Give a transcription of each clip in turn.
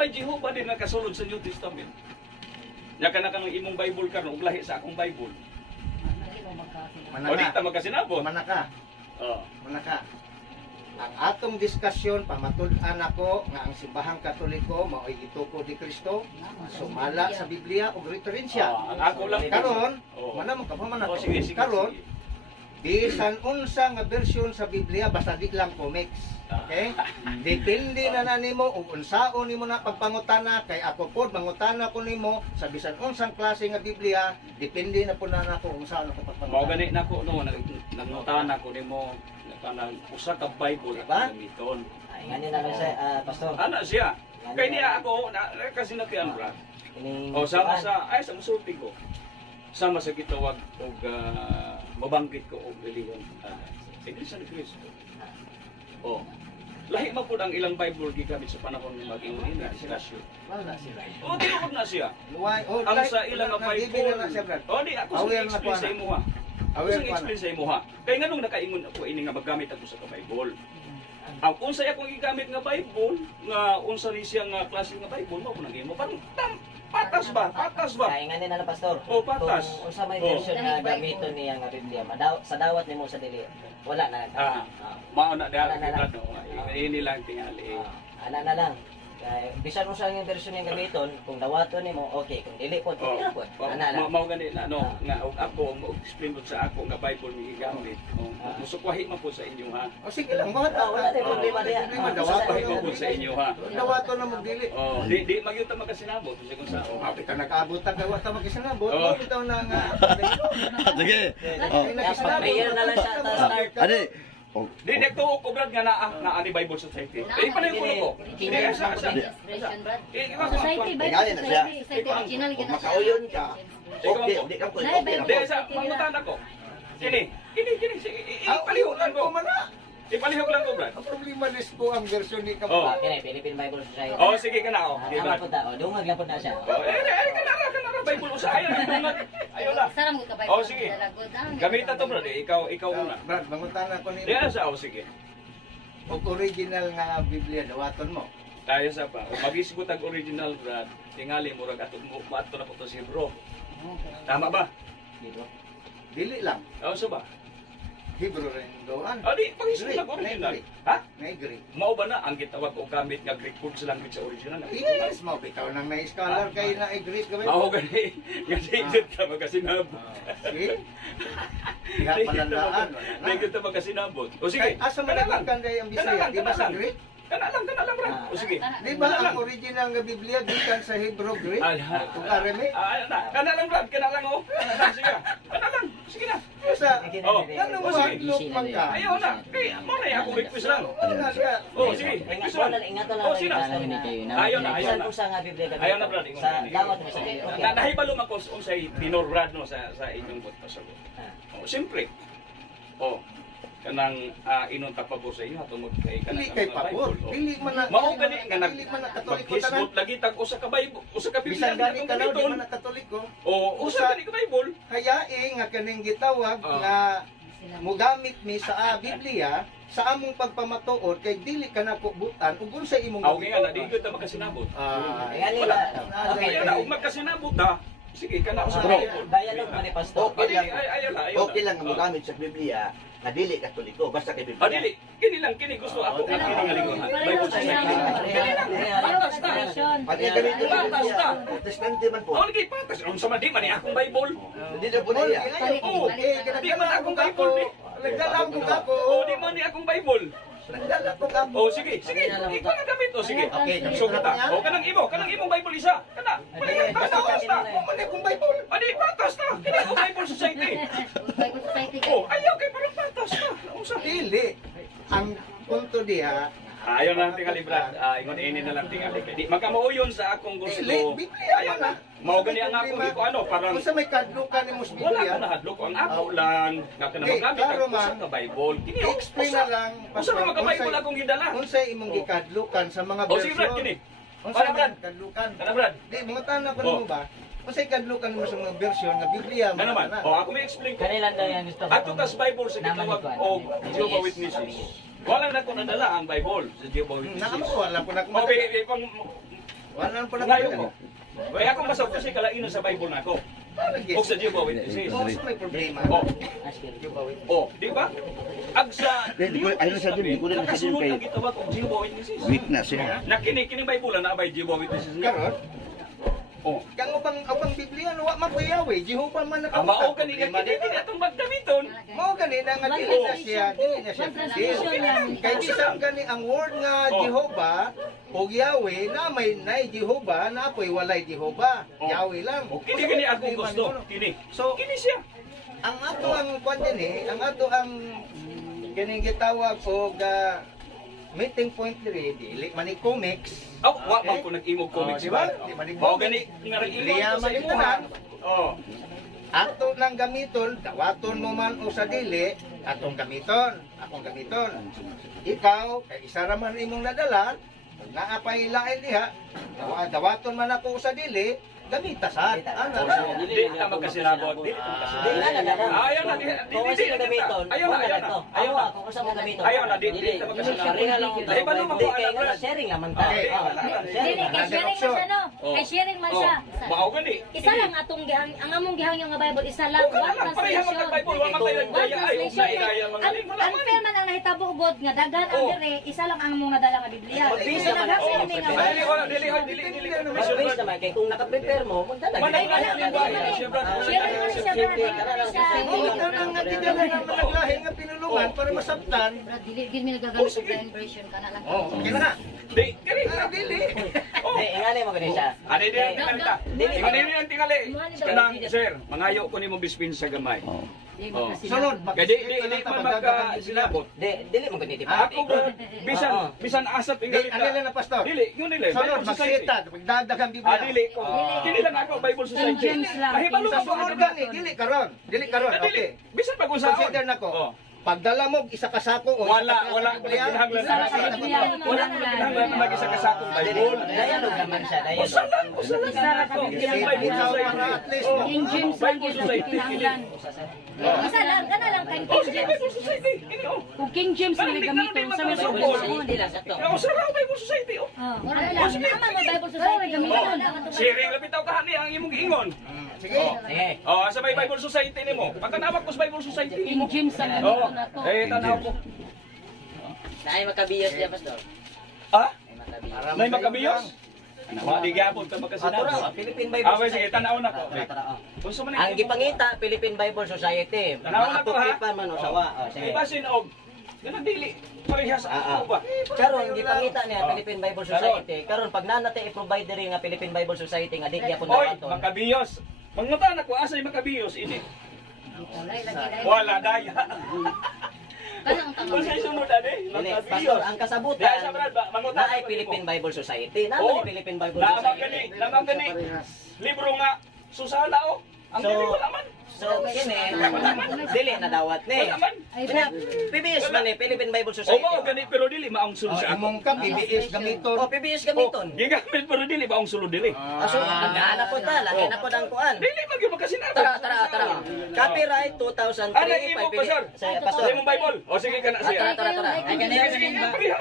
may Jehovah din nakasulod sa New Testament. Nya kana kanang imong Bible karon ug lahi sa akong Bible. O di ta magkasinabot. Manaka. Oh. Manaka. Ang atong diskusyon pamatud-an ako nga ang simbahang Katoliko mao'y ituko ni Kristo, sumala sa Biblia ug referensya. Ang ako lang Karon, Oh. wala man kapaman Oh, ako. sige, sige, Karon, sige. bisan unsa nga bersyon sa Biblia basta di lang comics. Okay? Depende na nimo ug unsaon nimo na pagpangutana kay ako pod mangutana ko nimo sa bisan unsang klase nga Biblia, depende na po na nako kung saan ako Mao pagpangutana. gani nako no nangutan ako nimo kanang usa ka Bible Diba? ang gamiton. Ay, nga na lang siya, pastor. Ana siya. Kay niya ako kasi nakian brad. O sama sa ay sa musulti ko. Sama sa gitawag og mabanggit ko og reliyon. Iglesia ni Cristo. Oh. Lahi man pud ang ilang Bible gigamit sa panahon ng mag-ingon na diskusyon. Wala sila. O tinuod na siya. Luway, oh, Ang sa ilang nga Bible. na siya, Brad. O di ako sa Aware na explain po sa na. imo ha. Ako Aware sa pa na. explain sa imo ha. Kay nganong nakaingon ako ini nga maggamit ako sa Bible. Ang unsa akong gigamit nga Bible nga unsa ni siya nga klase nga Bible mo kunang imo parang patas ba? Patas ba? Kaya nga na pastor. Oh, patas. Kung unsa may Oh. version nga gamiton niya nga Biblia, sa dawat nimo sa dili. Wala na. Mao na dahil Ana na lang. ini lang tingali. Ana na lang. Kaya bisan unsa nga version nga gamiton, kung dawaton nimo, okay. Kung dili pod, Oh, dili na pod. Ana lang. mao gani na no nga og ako mo explain ko sa ako nga Bible ni gigamit. Musukwahi man po sa inyo ha. O sige lang, mga Wala tayong problema diya. Musukwahi man po sa inyo ha. Dawato na magdili. Oh, di magyuta magkasinabot kasi kung sa Oh, kita nag-abot ang dawa ta magisinabot. Oh. Oh, bitaw na nga. Sige. Oh. Prayer na lang siya ta start. Adi. Oh. Di nagtuo ko brad nga naa ni Bible Society. Eh pala ko. Di sa Expression, Brad. Society Society, Bible Tingnan na siya. Society, Society, original Kung gina siya. makauyon ka, okay, di ka pwede, okay na po. Di sa mangutan ako. Kini ipalihog lang ko. Ipalihog lang ko brad. Ang problema nis ko ang version ni Oh. Kapag. Kini Philippine Bible Society. Oh sige ka na oh. Di Tama ba? po ta. Dungag lang po na siya. Kanara Bible usa ayo na. Ayo na. Sarang mo ka Bible. Oh, sige. Dalagod, ah. Gamitan to brad. Ikaw una. Brad, mangutana ko ni. Di sa oh sige. Og original nga Biblia dawaton mo. Tayo sa pa. Magisgot ang original brad. Tingali murag ato mo ato na po to si bro. Tama ba? Dito. Dili lang. Oh so ba? Hebrew rin doon. Oh di pagisgot ang original. Ha? Ngay Greek. Mao ba na ang gitawag o gamit nga Greek words language sa original? Yes, mo bitaw nang na scholar kay na Greek gawin. Mao gani. Kasi jud ta magasinabot. Sige. Diha palandaan. Hindi kita magasinabot. O sige. Asa man kana lang. ang kay ang Bisaya, di ba sa Greek? Kana lang brad. O sige. Di ba ang original nga Biblia gikan sa Hebrew Greek? Ug Aramaic? Kana lang brad, kana lang oh. Sige. Kana lang. Sige na. Sa Oh. ano mo sige. hadlok man ka? Ayaw na. Kay mo na ako request lang. Wala siya. Oh, sige. Ingat Request mo lang. na, ingat na Oh, sige na. Ayaw na. Bisan unsa nga Biblia gamiton. Ayaw na brad. Sa dawat mo sa dili. Okay. Nahibalo man ko unsay tinor brad no sa inyong bot pasagot. Oh, siyempre. Oh. Kanang inon tapabor sa inyo atong kay Dili kay pabor. Dili man na Mao gani nga dili man na Katoliko tanan. Mag-hisgot lagi tag usa ka Bible, usa ka Biblia Bisan gani atong ka di gamiton. man na Katoliko. O usa gani ka Bible. Hayae nga kaning gitawag nga mogamit mi sa Biblia sa among pagpamatuod kay dili ka nako butan ug unsa imong Aw nga na di gyud ta makasinabot. Nga nila. Okay. Ayaw na ug magkasinabot ta. Sige kana usa Bro. ka Bible. Dialogue man ni pastor. Okay lang. Ayaw na. Okay lang nga magamit sa Biblia na dili Katoliko, basta kay Biblia. Dili. Kini lang kini gusto ako nga kini nga lingkod. Bible Society. Dili lang. Patas ta. Pag gamit sa Patas Biblia, ta. protestante man po. Aw lagi patas. Unsa man di man ni akong Bible. Hindi na po niya. Oh, di man akong Bible. Nagdalang ko ako. Oh, di man ni akong Bible. Nagdala ko ako. Oh, sige, sige. Ikaw na gamit. Oh, sige. Okay, So kita. Oh, kanang imong Bible isa. Kana. Patas ta. Mali akong Bible. Adi, patas ta. Kini ko Bible Society. Bible Society ka. Oh, ayaw kay parang patas ta. Unsa? Dili. Ang punto diha, Ayaw na lang tingali brad. Ingon ini na lang tingali. Di magkamauyon sa akong gusto. dili Biblia Ayaw man. na. Mao gani ang ako di ko ano, parang Unsa may kadlukan nimo sa wala ko Biblia? nahadlok ko ang ako lang. Nga ka na Okay, magamit klaro ang man. usa ka Bible. Kini Explain na lang. Usa na mga Bible akong gidala. Unsa imong gikadlukan sa mga Oh, sige brad version? kini. Unsa Para, Brad. man kadlukan? Kana brad. Di mga tanong ko Oh. nimo ba? Unsay kadlukan mo sa mga version nga Biblia? Ano man? na? Oh, ako may explain ko. Kanila daw yung gusto. Ato tas Bible sa gitawag og Jehovah Witnesses. Wala na ko nadala ang Bible sa Jehovah Witnesses. Naamo wala ko na Oh, pang Wala po na Ngayon ko. Kaya akong basag kasi kalainan sa Bible na ako. O sa Jehovah Witnesses. Also may problema. Oh, Jehovah Witnesses. oh, di ba? Agsa, Hindi ko- ayun sa Biblia, hindi ko rin kasi nakasunod kay- ang gitawag og Jehovah Witnesses. Witness eh. Na kini Bible na abay Jehovah Witnesses nga. Karon, Oh. kang upang Biblia wa mabuyawe, Jehovah man Ang mao kani nga kini atong magdamiton. Mao gani na nga dili na siya, dili na siya fulfill. Kay bisan gani ang word nga Oh. Jehovah o Yahweh na may nay Jehovah na apoy walay Jehovah. Oh. Yahweh lang. O kini gani akong gusto. Kini. So Kini siya. ang ato ang kwan din ang ato ang ganing gitawag og meeting point diri dili man ni comics. Aw, wa man ko nag-imog comics Oh, di ba? ba? Di ba ni Mao comics? gani nga rin Biblia imog ko sa man imuha. itanan. Oh. Ato nang gamiton, dawaton mo man o sa dili, atong gamiton, akong gamiton. Ikaw, kay isa ra man imong nadala, naapay lain diha, dawaton man ako sa dili, gamita sa ana. Di ta magkasinabot. Di ta magkasinabot. Ayaw na, Kung kasi na gamiton, Ayaw na, ayaw na. Ayaw na, kung kasi mo gamiton. Ayaw na, di ta magkasinabot. Sharing lang ito. Dahil ba naman Hindi ko kayo alam, nga, sharing naman ta. Okay. Oh, Dili, sharing. kay sharing man siya, no? Oh. Kay sharing man Oh, siya. mao gani. Isa lang atong gihang, ang among gihangyo nga Bible, isa lang, Kung one lang pareha translation. magka-Bible, wa man tayo One nagdaya ay ug translation. naidaya mga Ang wala man. unfair man ang nahitabo god nga daghan ang Oh. dire, isa lang ang among nadala nga Biblia. Magbisa man Naghapon ako. kami nga Ay, Bible. wala, dili Mas base naman, kaya kung nakaprepare mo, magdala. Manay Wala, wala, wala, wala, wala. siyempre, wala. Sharing man siya, brad. Dili man siya. Oo, ito nang natidala ng malaglahi nga pinulungan para masabtan. Brad, dili gid mi nagagamit sa blind version kana lang. Oh, okay na. Di, kani. Dili. Hindi, ingani mo ganun siya. Ano din ang tingali ta? Dili. Ano din ang tingali? Kanang, sir, mangayo ko nimo bispin sa gamay. Oh. Oh. Sunod, Kaya di man magkasinabot. Dili mo ganun, di ba? Ako ba, bisan asap Di, ano lang na pastor? Dili, yun nila. Sunod, Bible Society. magsita, magdadagang Biblia. Dili ko. Dili lang ako Bible Society. Mahibalo Sa ka ba? sunod gani, dili karon. Dili karon, Dili. okay. Bisan pag-usaon. Consider nako. Oh. Pagdala mo isa ka sako o Wala Biblia, kinahanglan Isa na sa Biblia, wala kinahanglan na mag-isa ka sakong Bible. Dialogue naman siya, dialogue. Usa lang ako. Sige, Bible ikaw Society. para at least, Oh, King James lang Bible yun, Society. kinahanglan. Isa lang, kana lang kay Oh, King sige, James. Bible Society. Ini oh. Kung King James Parang na di gamiton ka sa namin mga magpapasok. Hindi lang, sakto. Ako sa Bible Society oh. Wala lang, naman mo Bible Society. Sharing lapit ako kahani ang imong giingon. sige. Sige. Oh, sa may Bible Society nimo. Pagkanawag ko sa Bible Society King nimo. James ang Oh, gamiton na to. tanaw ko. Naay makabiyas niya, pastor. Ah? Ay makabiyas. May makabiyos? Ano, di gyapon ka Ato magkasinabi. ra, Philippine Bible Ah, wait, sige, tanaw na ko. Tara, tara, oh. Gusto mo Ang gipangita, Philippine Bible Society. Tanaw na ko, ha? Makapukipan man o sawa. Oh, sige. Iba sinog. Ganun dili. Parehas ako ba? Karon gipangita niya Oh. Philippine Bible Society. Karon pag nanate i-provide diri nga Philippine Bible Society nga di gyapon Oy, dawaton. makabiyos. Mangutan ako asa yung makabiyos ini. Wala. Wala daya. Kanang Kung sa sunod ade, Dili, pastor, makabiyos. ang Dahil kasabutan sa brad ba, mangutan na ay ako Philippine nimo. Bible Society. Na Oh, ni Philippine Bible Lamang Society. gani. Libro nga susana oh. Ang So, dili wala man. So, kini, dili na dawat ni. Wala man. PBS man ni Philippine Bible O Society. mao gani pero dili maong sulod sa ako. Imong ka PBS gamiton. Oh, PBS gamiton. Gigamit pero dili maong sulod dili. Aso, nagdaan po ta, lahi na po ang kuan. Dili man gyud magkasinabot. Tara. Copyright 2003. Ano imo pastor? Sa pastor. Sa imong Bible. O sige kana siya. Tara. Ay ganyan Sige, sige,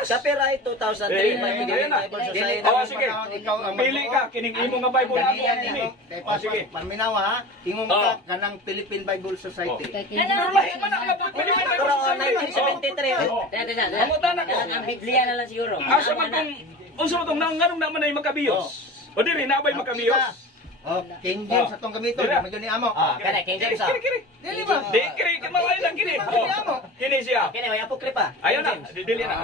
Copyright 2003 by ayun Philippine na. Bible Dili Society. Oh, sige. Ikaw ang Pili ka kining imo nga Bible na mo Ganyan ini. kay O sige. Pastor Parminawa ha. Imong Oh. ka kanang Philippine Bible Society. Pero lahi man ang abot pwede mo Pero 1973. Oh. Mangutan ako. Ang Biblia na lang siguro. Asa man kung unsa man tong nganong naman ay makabiyos. O diri nabay makabiyos. Oh, King James Oh. atong gamiton. Dira. Medyo ni amo. Ah, kana King James. ah. Kiri. Dili ba? Di kiri kamay lang kini. Oh. Kini siya. Kini way apokripa. Ayaw na, dili na.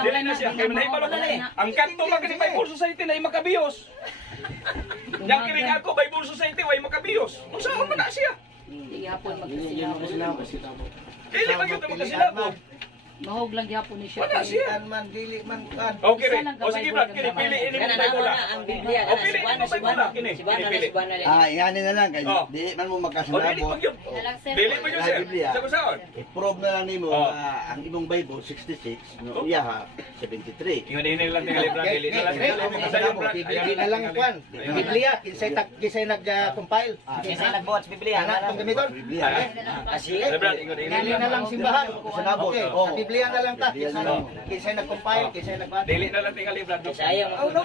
Dili na siya. Kaya nahibalo ko. Ang kanto man kini Bible Society na makabiyos. Yang kini nga ako Bible Society way makabiyos. Unsa man na siya? Gihapon magkasinabot. Dili man gyud magkasinabot. Mahog lang gihapon ni siya. Wala siya. Dili man kan. Okay, o sige Brad, kini pili ini mo Kana na Bible. ang Biblia. O pili ini mo Bible kini. Si Bana Pili. si Bana. Iyanin na lang, kaya Oh. di man mo O dili magkasinabot. man gyud. Dili man gyud sir. Sa kusaon. I-prove na lang nimo Oh. ang imong Bible 66, no iya ha 73. Ingon ini lang tingali Brad, dili na lang. Dili na lang kwan. Biblia kinsay nag-compile. Kinsa nagbuhat sa Biblia? Ana tong gamiton. Biblia. Kasi Brad, ingon ini. Dili na lang simbahan. Sinabot. Okay, Oh. sa Biblia na lang ta. Biblia na lang. Kinsay nag-compile, kinsay nag-bati. Dili na lang tingali Brad. Sayang Oh, no,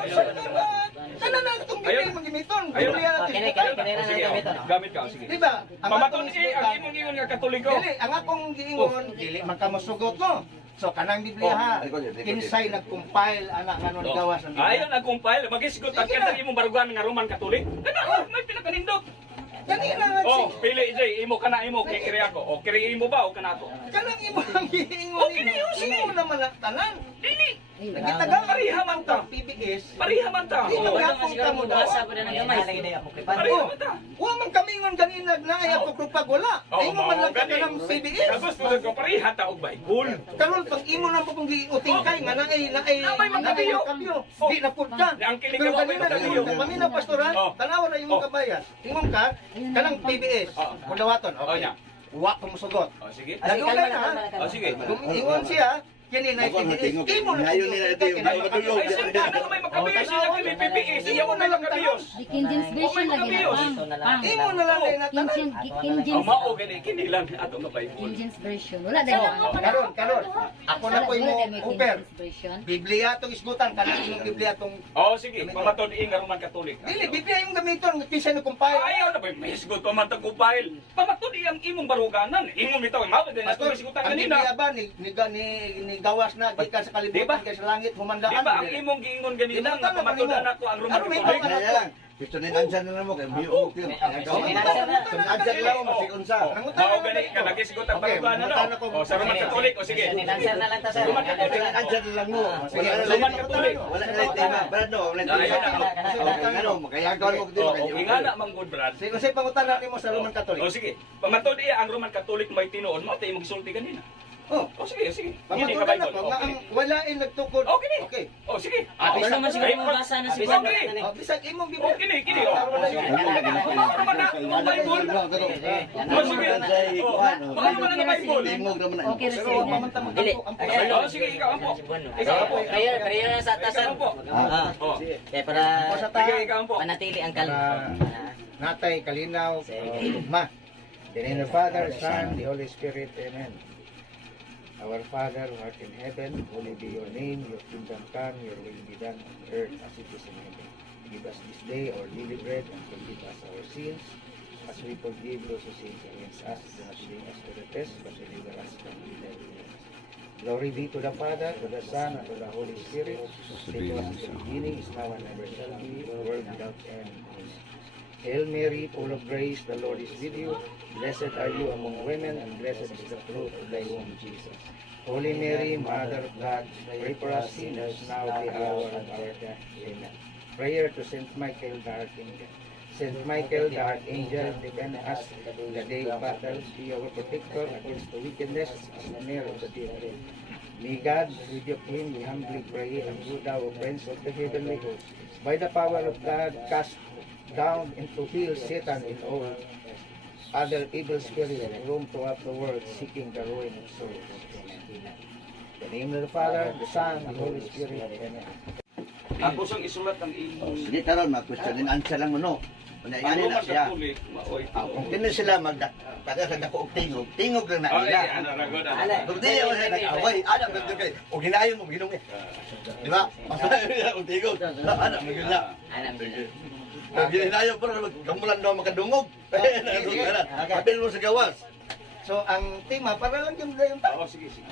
sana na itong Biblia yung magimiton. Biblia na Kini tingkupal. na Sige, gamiton. gamit ka, sige. Di ba? Ang Pamaton akong ang imong ingon nga Katoliko. Dili, ang akong giingon, dili man ka mosugot mo. So kanang Biblia ha, kinsay nag-compile anak nganon gawas ang Biblia. Ayon nag-compile, magisgot ang kanang imong barugan nga Roman Katolik. Kana, may pinakanindot. Kanina nga Oh, pili Jay, imo kana imo kay kiri ako. O kiri imo ba o kanato? kanang imo ang giingon Okay, nimo. sige. Imo naman ang tanan. Dili. Nagitagal Pareha man ta. PBS. Pareha man ta. Di Oh, ba gapon ka mo daw? Nakalagay na ako kay pareha Oh, man ta. wa man kami ngon ganina na ay ako krupag wala. Imo man lang ka ng PBS. Tapos ko pareha ta og Bible. Karon pag imo nang pupong giuting kay nga na ay Namay magkabiyo. kabiyo. Di na pud ka. Ang kilig Pero ka may kanina magkabiyo. ingon ka paminaw pastoral, Oh. tanaw ra imong Oh. kabayas. Ingon ka kanang PBS. Oh. Kudawaton. Oh, Okay. nya. Wa ko mosugot. Oh, sige. Dagugay na ha. Oh, sige. Ingon siya kini na Ako ang PBS. tingog. Imo na Ngayon nila ito yung Ay, matulog. siyempre, ano may magkabiyo siya kay may PPS, iya mo na lang kabiyos. Di King James Version lagi na. Pang. Imo na lang din na King tanan. James, King Ang James, mao gani kini lang ato nga King Bible. James Version. Wala dahil. Karon. Ako na ko imo Wala dahil may King over. James Version. Biblia tong isgutan kanang imong Biblia tong Oh, sige, pamaton nga Roman Katolik. dili Biblia yung gamiton kinsa no compile. Ayaw na ba may hisgot pa man tag compile. Pamaton iyang imong baruganan. Imong bitaw mao din na Pastor, hisgutan ang kanina. Biblia ba ni gawas na gikan sa Di ba? kalibutan kay sa langit Di humandaan. ba ang imong giingon ganina nga pamatudan ako ang Roman Ano may Katolik? mga- Kaya lang. Gusto ni Nansan na mo kay Biyo. Kung Nansan lang mo masikunsa. Mao gani ka nagisgot ang baruganan no. O sa Roman Katolik o sige. Nansan na lang ta sir. Roman Katolik. Nansan lang mo. Sige, Wala na Roman lang. Katolik. Wala na lang tema. Brad no, wala na Ayun tema. na. Ano, makayagawan mo dito. O ingana man good Brad. Sige, say pangutana nimo sa Roman Catholic. O sige, pamatod iya ang Roman Katolik may tinuod mo tayo magsulti kanina. Oh, O sige, sige. Hindi pamatunan ka na Bible. ko nga ang wala in nagtukod. Okay ni. Okay. O sige. Abi naman siguro mabasa na si Pablo. Okay. Oh, bisag imong O Biblia. kini, kini o. O naman na, ang Bible. O sige. O, paano man ang Bible? Tingog naman na. Okay, Pero sige. mamanta mo Dili. O sige, ikaw ang po. Ikaw ang po. Prayer na sa tasan. Ikaw ang po. O. Kaya para Sige, ikaw ang po. panatili ang kalma. natay kalinaw tugma. In the name of the Father, Son, the Holy Spirit. Amen. Our Father who art in heaven, holy be your name, your kingdom come, your will be done on earth as it is in heaven. Give us this day our daily bread and forgive us our sins, as we forgive those who sin against us. Do not bring us to the test, but deliver us from evil. Glory be to the Father, to the Son, and to the Holy Spirit. It was in the beginning, is now, and ever shall be, world without end. Hail Mary, full of grace, the Lord is with you. Blessed are you among women, and blessed is the fruit of thy womb, Jesus. Holy Mary, Mother of God, pray for us sinners, now at the hour of our death. Amen. Prayer to Saint Michael the Archangel. Saint Michael the Archangel, defend us in the day of battle. Be our protector against the wickedness and snare of the devil. May God rebuke him, we humbly pray, and do thou, O Prince of the heavenly host, by the power of God, cast down into hell Satan and all other evil spirits who roam throughout the world seeking the ruin of souls. Amen. In the name of the Father, the Son, and the Holy Spirit. Amen. Ako sang isulat ang imong Sige karon mag-question and answer lang mo no. Kunya ang yan na Roman siya. Katolik maoy. Kung kini sila taga sa dako og tingog lang na Ay, nila. ano ra gud. Kung di mo sila nag-away, ana ba kay o ginayon mo ginong. Di ba? Masaya og tingog. Ana magila. Ang ginayon pero kamulan daw makadungog. Apil mo sa gawas. So, ang tema, para lang yung tao. Oo, sige, sige.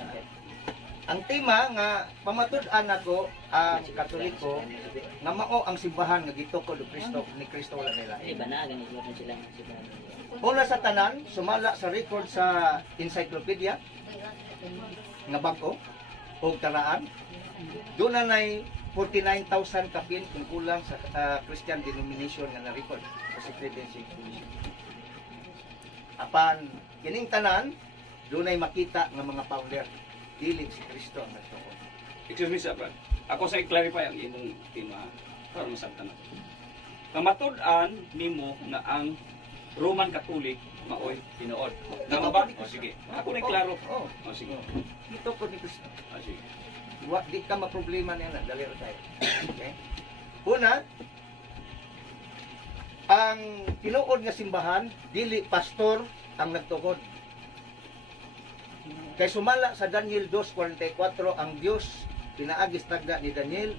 Ang tema nga pamatud-an ako Katoliko nga mao ang simbahan nga gitukod ni Kristo wala nila. Iba na ganito na sila. Una sa tanan, sumala sa record sa encyclopedia nga bag-o o karaan. Doon na nay 49,000 kapin kung kulang sa Christian denomination nga na-record sa Secret Encyclopedia. Apan kining tanan, doon ay makita nga mga founder dili si Kristo ang nagtuon. Excuse me, sir. Brad. Ako sa i-clarify ang imong tema para masabtan ako. Kamatud-an nimo nga ang Roman Catholic maoy tinuod. Tama ba? O sige. Ako na klaro. Oh, O sige. gitukod ni Kristo. O sige. Wa di ka maproblema niya na dali ra tayo. Okay? Una, ang tinuod nga simbahan dili pastor ang nagtukod. Kay sumala sa Daniel 2:44 ang Dios pinaagis tagda ni Daniel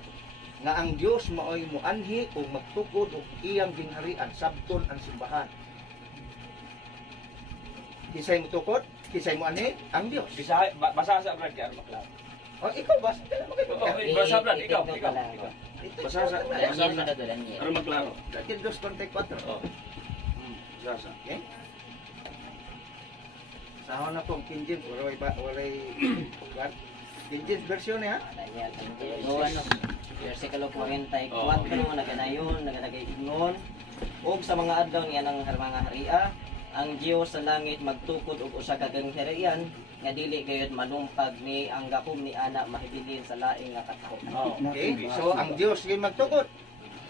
nga ang Dios maoy muanhi o magtukod og iyang gingharian sabton ang simbahan. Kisay mo tukod, kisay mo anhi ang Dios. Basa sa Brad kay Armakla. O ikaw ba? Dala mo kayo. Basa Brad, ikaw. Basa sa Daniel na to, Daniel. Armaklaro. Daniel 2:44. Oh. Basa. Okay? Sahon na pong King James, walay King James version ha? Daniel, no, ano, versikulo 44, naganayon, naganagay-ingon, ug sa mga adlaw niya ng mga haria, ang Dios sa langit magtukod og usa ka gangharian nga dili gayud manumpag ni ang gakom ni ana mahibilin sa laing nga katao. Okay? So ang Dios gyud magtukod.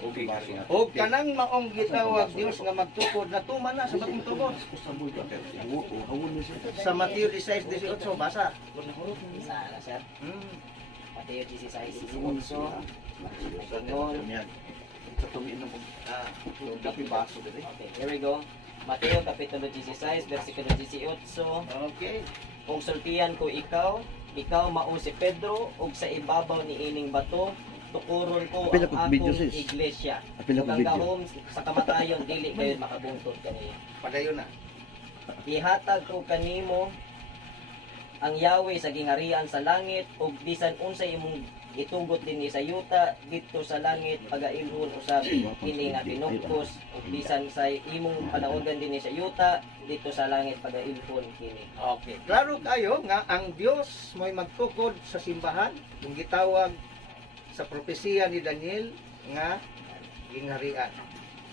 Okay. O kanang maong gitawag Dios nga magtukod na tuman na sa bagong tugod. Sa Mateo 16:18 basa. Sa sir, Hmm. Mateo 16:18. Ingon. Sa tumiin ng kapi baso dili. Okay, here we go. Mateo kapitulo 16, versikulo 18. Okay. Kung sultihan ko ikaw mao si Pedro, ug sa ibabaw ni ining bato, tukuron ko Apil ang ako video, akong sis. iglesia. Apil ako Ug ang video. gahom sa kamatayon, dili kayo makabungtod kaniya. Padayon na. Ihatag ko kanimo ang Yahweh sa gingharian sa langit, ug bisan unsay imong itugot dinhi sa yuta dito sa langit pagailhon usab kini nga tinugkos, ug bisan sa imong panaogan dinhi sa yuta dito sa langit pagailhon kini. Okay. Klaro kayo nga ang Dios mo'y magtukod sa simbahan, yung gitawag sa propesiya ni Daniel nga gingharian.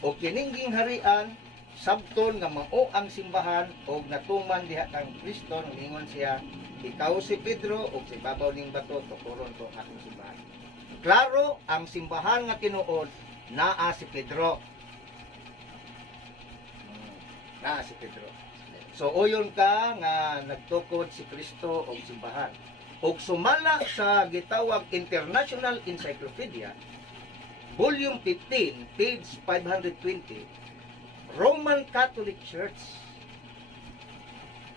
O kining gingharian sabton nga mao ang simbahan og natuman diha kang Kristo ningon siya, ikaw si Pedro ug si babaw ning bato tukuron ko ang akong simbahan. Klaro ang simbahan nga tinuod naa si Pedro. Naa si Pedro. So uyon ka nga nagtukod si Kristo og simbahan. Og sumala sa gitawag International Encyclopedia, Volume 15, page 520, Roman Catholic Church.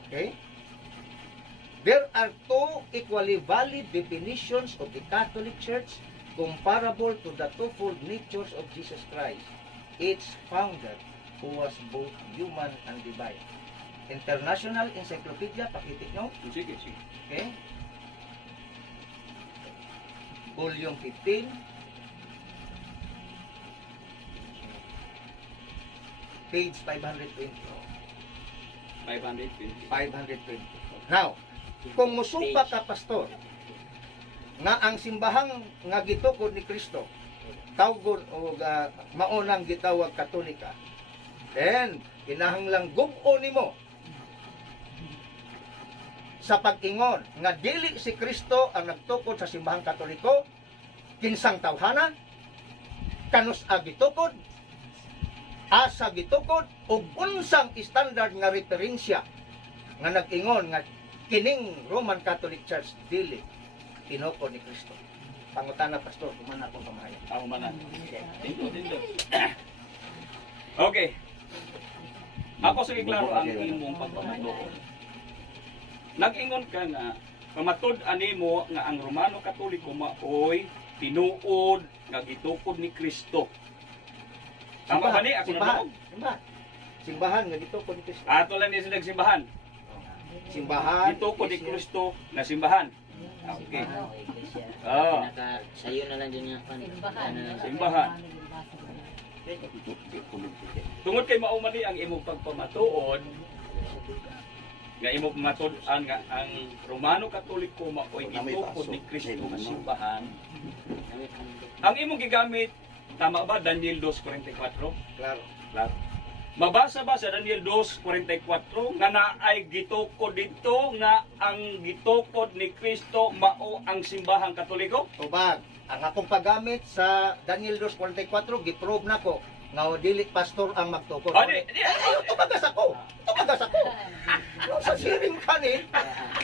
Okay? There are two equally valid definitions of the Catholic Church comparable to the twofold natures of Jesus Christ, its founder, who was both human and divine. International Encyclopedia, pakitik no? Sige, sige. Okay? Volume 15, page 520. 520. 520. Now, kung musumpa ka, pastor, nga ang simbahang nga gitukod ni Kristo, tawgon o maunang gitawag Katolika, then, kinahanglang gub-o nimo sa pag-ingon nga dili si Kristo ang nagtukod sa simbahang Katoliko, kinsang tawhana, kanus gitukod, asa gitukod, ug unsang standard nga referensya nga nag-ingon nga kining Roman Catholic Church dili tinukod ni Kristo. Pangutana, pastor, kumana akong pamahaya. Ako manan. Dito. Okay. Ako sige klaro ang imong pagpamatuod. Nag-ingon ka nga pamatud-an nimo nga ang Romano Katoliko maoy tinuod nga gitukod ni Kristo. Tama ba ni? Ako Simbahan. na Simbahan nga gitukod ni Kristo. Ato lang ni sila simbahan. Simbahan. Gitukod ni Kristo na simbahan. Okay. Iglesia. Oo. Sayo na lang din yung Simbahan. Tungod kay mao man ni ang imong pagpamatuod nga imong pamatud-an nga ang Romano Katoliko maoy gitukod ni Kristo nga simbahan. Ang imong gigamit tama ba Daniel 2:44? Klaro. Claro. Mabasa ba sa Daniel 2:44 nga naay gitukod dito nga ang gitukod ni Kristo mao ang simbahang Katoliko? Tubag. Ang akong paggamit sa Daniel 2:44 giprove nako nga dili pastor ang magtukod. Di. Tumagas ako. Sa siring kanin,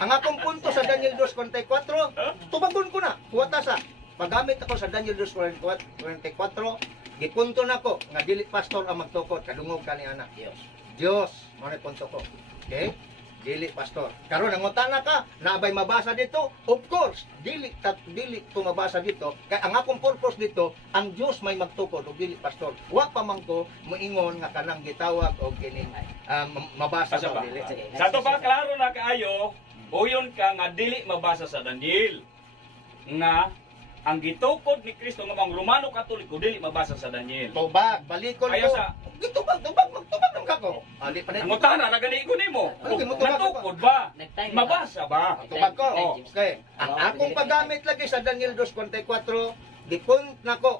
ang akong punto sa Daniel 2:44, tubagon ko na. Kuwata sa paggamit ako sa Daniel 2:44, gipunto nako nga dili pastor ang magtukod, kadungog kani anak. Dios. Mao ni punto ko. Okay? dili pastor. Karon nangutana ka, naabay mabasa dito? Of course, dili ko mabasa dito. Kay ang akong purpose dito, ang Dios may magtukod og dili pastor. Wa pa man ko moingon nga kanang gitawag og kining mabasa Asa ba ba? dili. Sa to ba klaro na kaayo, uyon ka nga dili mabasa sa Daniel nga ang gitukod ni Kristo nga mga Romano Katoliko dili mabasa sa Daniel. Tubag, balikon Kaya ko. sa- Gitubag, magtubag ng kako. Ali pa Ang utana na gani ko nimo. Ano, gimutubag Natukod ba? Nag-time Mabasa ba? Tubag ko. Oh. Okay. Ang akong paggamit lagi sa Daniel 2:44, dipon nako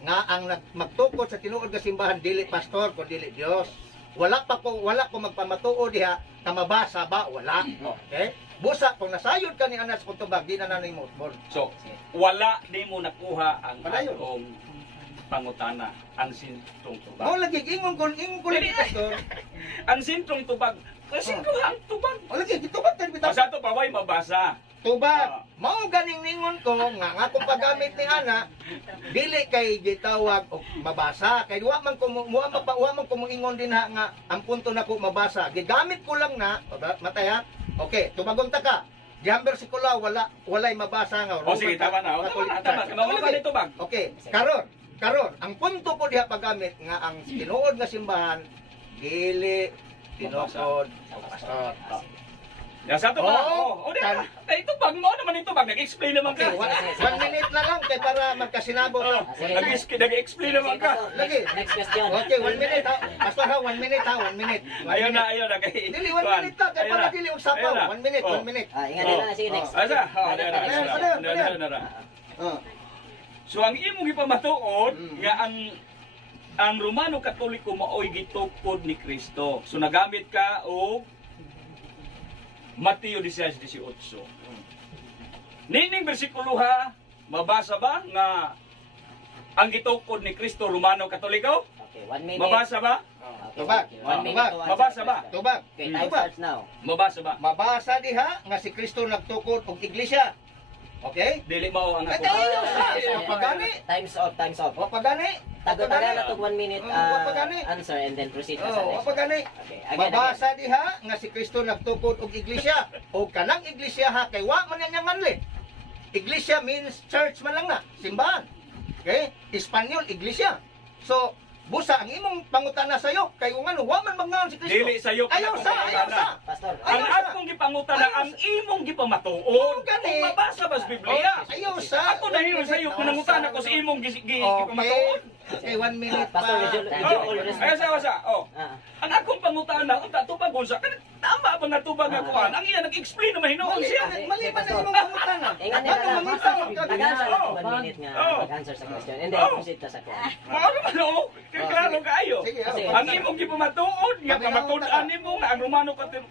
nga ang magtukod sa tinuod nga simbahan dili pastor ko dili Dios. Wala ko magpamatuo diha ka mabasa ba wala. Okay? Busa kung nasayod ka ni anas kung tubag di na nanay mo. So, wala di mo nakuha ang Padayon. akong pangutana, ang sintrong tubag. Mo lagi ingon ko lagi pastor. Ang sintrong tubag, kasi ang tubag. O lagi gitubag tan bitaw. Basta to paway mabasa. Tubag. Mao ganing ningon ko nga ang akong paggamit ni ana dili kay gitawag og mabasa kay wa man ko moingon din ha nga ang punto nako mabasa. Gigamit ko lang na matay ha. Okay, tubagon ta ka. Dihang bersikulo walay mabasa nga. O sige, tama na. O, tama. Mga ba ni tubag? Okay, karon ang punto ko diha paggamit nga ang tinuod nga simbahan dili tinukod pastor. Yan sa to ba? Oh, O, di ba? Eh, tubag mo naman yung tubag. Nag-explain naman Okay, ka. 1 minute na lang kay para magkasinabot. Oh, nag-explain naman ka. Lagi. Next question. Okay, 1 minute ha. Pastor ha, 1 minute ha, 1 minute. Ayaw na. Dili, 1 minute ta, kay para dili og sapaw. 1 minute, 1 minute. Ingat nila na sige next. Asa? Oh. So ang imong ipamatuod Mm. nga ang Romano Katoliko maoy gitukod ni Kristo. So nagamit ka og Mateo 16:18. Nining bersikulo ha, mabasa ba nga ang gitukod ni Kristo Romano Katoliko? Okay, 1 minute. Mabasa ba? Okay, Tubag. okay. 1 minute to answer Mabasa the ba? question. Tubag. Okay, time Tubag. starts now. Mabasa ba? Mabasa diha nga si Kristo nagtukod og iglesia. Okay? Dili mao ang Ay, ako. ayaw sa pagani. Time's off, time's off. O pagani. Tago-taga na to 1 minute Pagani. answer and then proceed na sa Oh, next. pagani. Okay, again. Mabasa diha nga si Kristo nagtukod og iglesia. O kanang iglesia ha kay wa man niya manli. Iglesia means church man lang na, simbahan. Okay? Espanyol iglesia. So, busa ang imong pangutana sayo kay kung ano wa man magngaon si Kristo. Dili sayo pa Ayaw na sa. pangutana. Pastor. Ang Ayaw sa. akong gipangutana Ayaw ang sa. imong gipamatuod. Oo, gani. Kung mabasa ba sa Biblia? Ayaw sa. Ako na hiyon sa iyo kung nangutana ko sa imong gipamatuod. Okay, 1 minute pa. Pastor, Oh, ay sa. Oh. Ah. Ang akong pangutana unta tubag unsa tama ba nga tubag nga kuan? Ang iya nag-explain naman hinuon siya. Mali man ang imong pangutana. Ingat nila Ano lang. mangitaw ka Taga-answer na to Oh. 1 minute nga Oh. mag-answer sa question. And then Oh. proceed na sa question. Mao man o. Klaro kaayo. Sige, Sige. Ang imong gipamatuod nga pamatud-an nimo nga ang Romano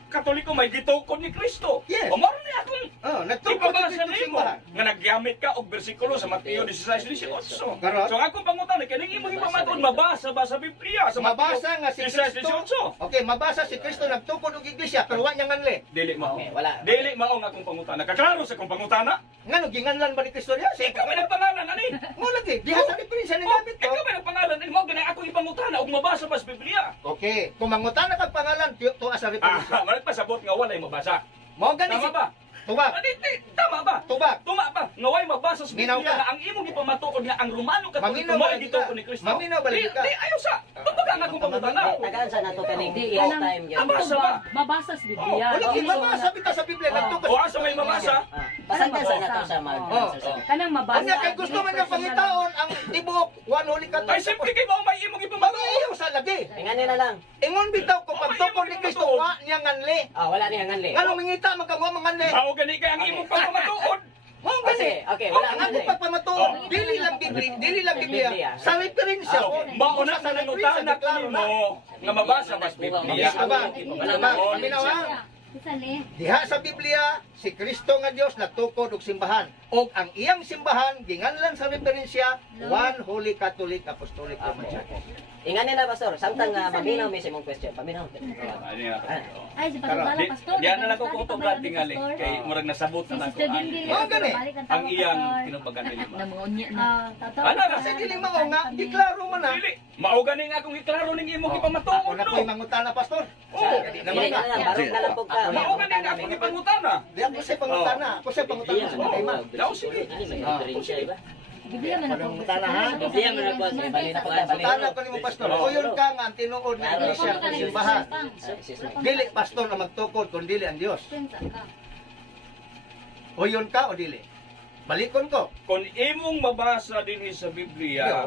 Katoliko may gitukod ni Kristo. Yes. O mao ni akong Oh, nagtukod ipabasa sa nimo simbahan. nga nagyamit ka og bersikulo sa Mateo 16:18. Karon? So akong pangutana kaning imong ipamatuod mabasa ba sa Biblia sa Mabasa nga si Kristo. 16:18? Okay, mabasa si Kristo nagtukod og iglesia pero wa niya nganli. Dili mao. Okay, wala. Dili mao nga akong pangutana. Kaklaro sa akong pangutana. Ngano ginganlan ba ni Kristo diha? Ikaw may nagpangalan ani. Mo lagi, diha sa diferensya ni gamit ko. Ikaw may nagpangalan ani mo ganay ako ipangutana og mabasa ba sa Biblia. Okay, kung mangutana kag pangalan to as a referensya. Malit pasabot nga walay mabasa. Mo gani Tama si ba? Tubag. Tama ba? Tubag. Tuma ba? Ngaway mabasa sa Biblia Minaw ka. na ang imong ipamatuod nga ang Romano Katoliko Maminaw mo balagi gituko ka. ni Kristo. Maminaw balagi ka. Di ayaw sa. Tubag ang akong pangutana. Taga-answer na to kaning Hindi, each kanang time. ang yun. Mabasa ba? tubag, mabasa sa Biblia. Wala Okay, ki mabasa bitaw sa Biblia nagtukod. O asa may mabasa? Pasagdan sa nato siya mag-answer sa Kanang mabasa. Anya kay gusto man ng pangitaon ang tibuok one holy ka. Ay simple kay mo may imong ipamatuod. Magayaw sa lagi. Ingat nila lang. Ingon bitaw ko pagtukod ni Kristo wa niya nganli. Wala niya nganli. Ngano mangita magkagwa manganli. Mao gani kay ang imong pagpamatuod. Mo Okay, gani. okay, wala Ang nganli. ako pagpamatuod, dili lang Biblia, sa referensya ko. Mao na sa nangutana ko nimo nga mabasa ba sa Biblia. Paminaw ha. Diha sa Biblia, si Kristo nga Dios nagtukod og simbahan. o ang iyang simbahan ginganlan sa referensya One Holy Catholic Apostolic Roman Church. Ingan nila, Pastor. Samtang maminaw may simong question. Paminaw. Ano yan? Ay, si Pastor Bala, Pastor. Diyan na lang ko kung itong brad tingali. Kay murag nasabot Si na ako. Sister Dingding. Oh, gani. Ang iyang kinumpagan nila. Na mga unya na. Ano na? Kasi dili mao nga giklaro man na. Dili. Mauga nga akong iklaro ning imong Ako ipamatuod na no. po'y mangutana, Pastor. Oo. Dili na lang. Barong na lang po ka. Mauga nga akong ipangutana. Di ako siya pangutana. Ako siya pangutana sa problema. Daw sige. Biblia man ako. Pangutana, ha? Biblia man ako. Bali na po. Pangutana ko nimo, Pastor. O yun ka nga ang tinuod ng iglesia kung simbahan. Dili pastor na magtukod kung dili ang Dios. O yun ka o dili? Balikon ko. Kung imong mabasa din sa Biblia,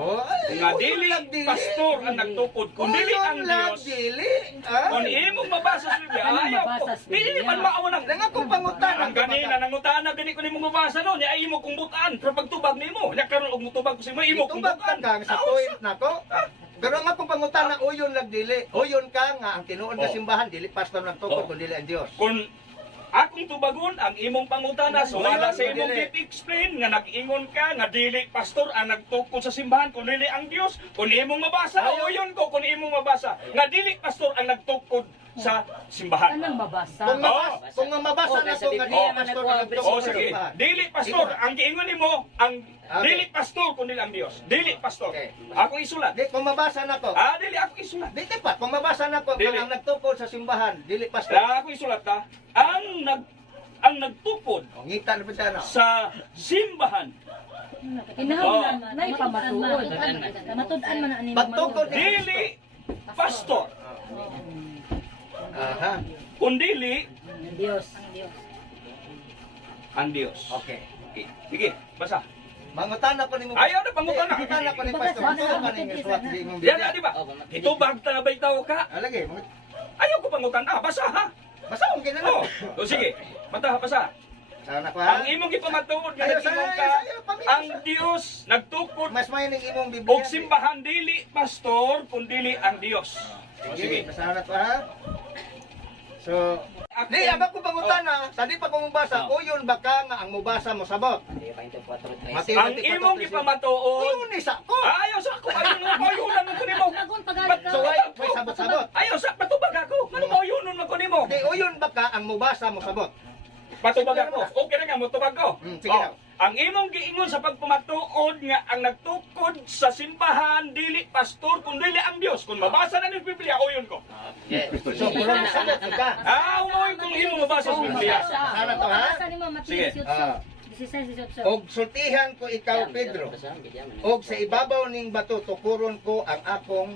nga dili pastor ang nagtukod, kung dili ang Dios. Dili. Kung imong mabasa sa Biblia, ayaw ko. Dili man mao nang Nang akong pangutana. ang ganina nangutana gani ko nimo mabasa no, nya imo kong butan, pero pagtubag nimo, nya karon og mutubag ko sa imo kong Itubag butan. ka sa point nako. Pero ang akong pangutana, uyon nagdili. Uyon ka nga ang tinuod nga simbahan, dili pastor nagtukod kung dili ang Dios. Kung akong tubagon ang imong pangutana, sumala sa imong explain nga nag-ingon ka nga dili pastor ang nagtukod sa simbahan kung dili ang Dios. Kung imong mabasa, o yun ko kung imong mabasa nga dili pastor ang nagtukod sa simbahan. Anong babasa? Kung nga mabasa na ko nga dili pastor ang nagtukod O sa sige, simbahan. dili pastor ang giingon nimo ang dili pastor kung dili ang Dios. Dili pastor. Okay. Ako isulat. Di, kung mabasa na ko. Dili ako isulat. Di pa, kung mabasa na ko, Dili. ang nagtukod sa simbahan, dili pastor. Ako isulat ta. Ang nagtukod O, ngita na pa siya na. sa simbahan Inahawlan na ipamatuod. Matudan man ani. Pagtukod dili pastor. Aha. Kung dili Dios. Ang Dios. ang Dios. Okay. Okay. Sige, basa. Mangutana ko nimo. Ayaw na pangutan na. Mangutana ko ni pastor. Ito ka ning suwat di mong Yan Biblia. di ba? Ito bagta na ba itaw ka? Lagi, Ayaw ko pangutan. Basa ha. basta kung kinala. O sige, bata basa. Sana ko ha. Ang imong ipamatuod nga Ayaw, nag-ingon ayaw, ka, ayaw, pamilya, ang sa- Dios nagtukod Mas may ning imong Biblia. og simbahan dili pastor kun dili ang Dios. O Sige, sige. basahan na to ha. So, di aga ko pangutana, sa di pa ko mabasa, uyon ba ka nga ang mubasa mo sabot? Mateo Ang imong 24:13. ipamatuod. Uyon ni sa ko. Ayaw sa ako. Ayaw na ko nimo. Agon pagalit ka. So, may sabot-sabot. Ayaw sa patubag ako. Ano mo yun nun ko nimo? Di uyon ba ka ang mubasa mo sabot? Patubag ako. Okay na nga mo tubag ko. Sige daw. Ang imong giingon sa pagpamatuod nga ang nagtukod sa simbahan dili pastor kun dili ang Dios. Kung mabasa na ni Biblia uyon ko. So, puro mo sabot ka. Umoy kung imo mabasa sa Biblia. Sana to ha. Basa nimo Sige. Mateo 18. Ah. 16-18. Og sultihan ko ikaw Pedro. Og sa ibabaw ning bato tukuron ko ang akong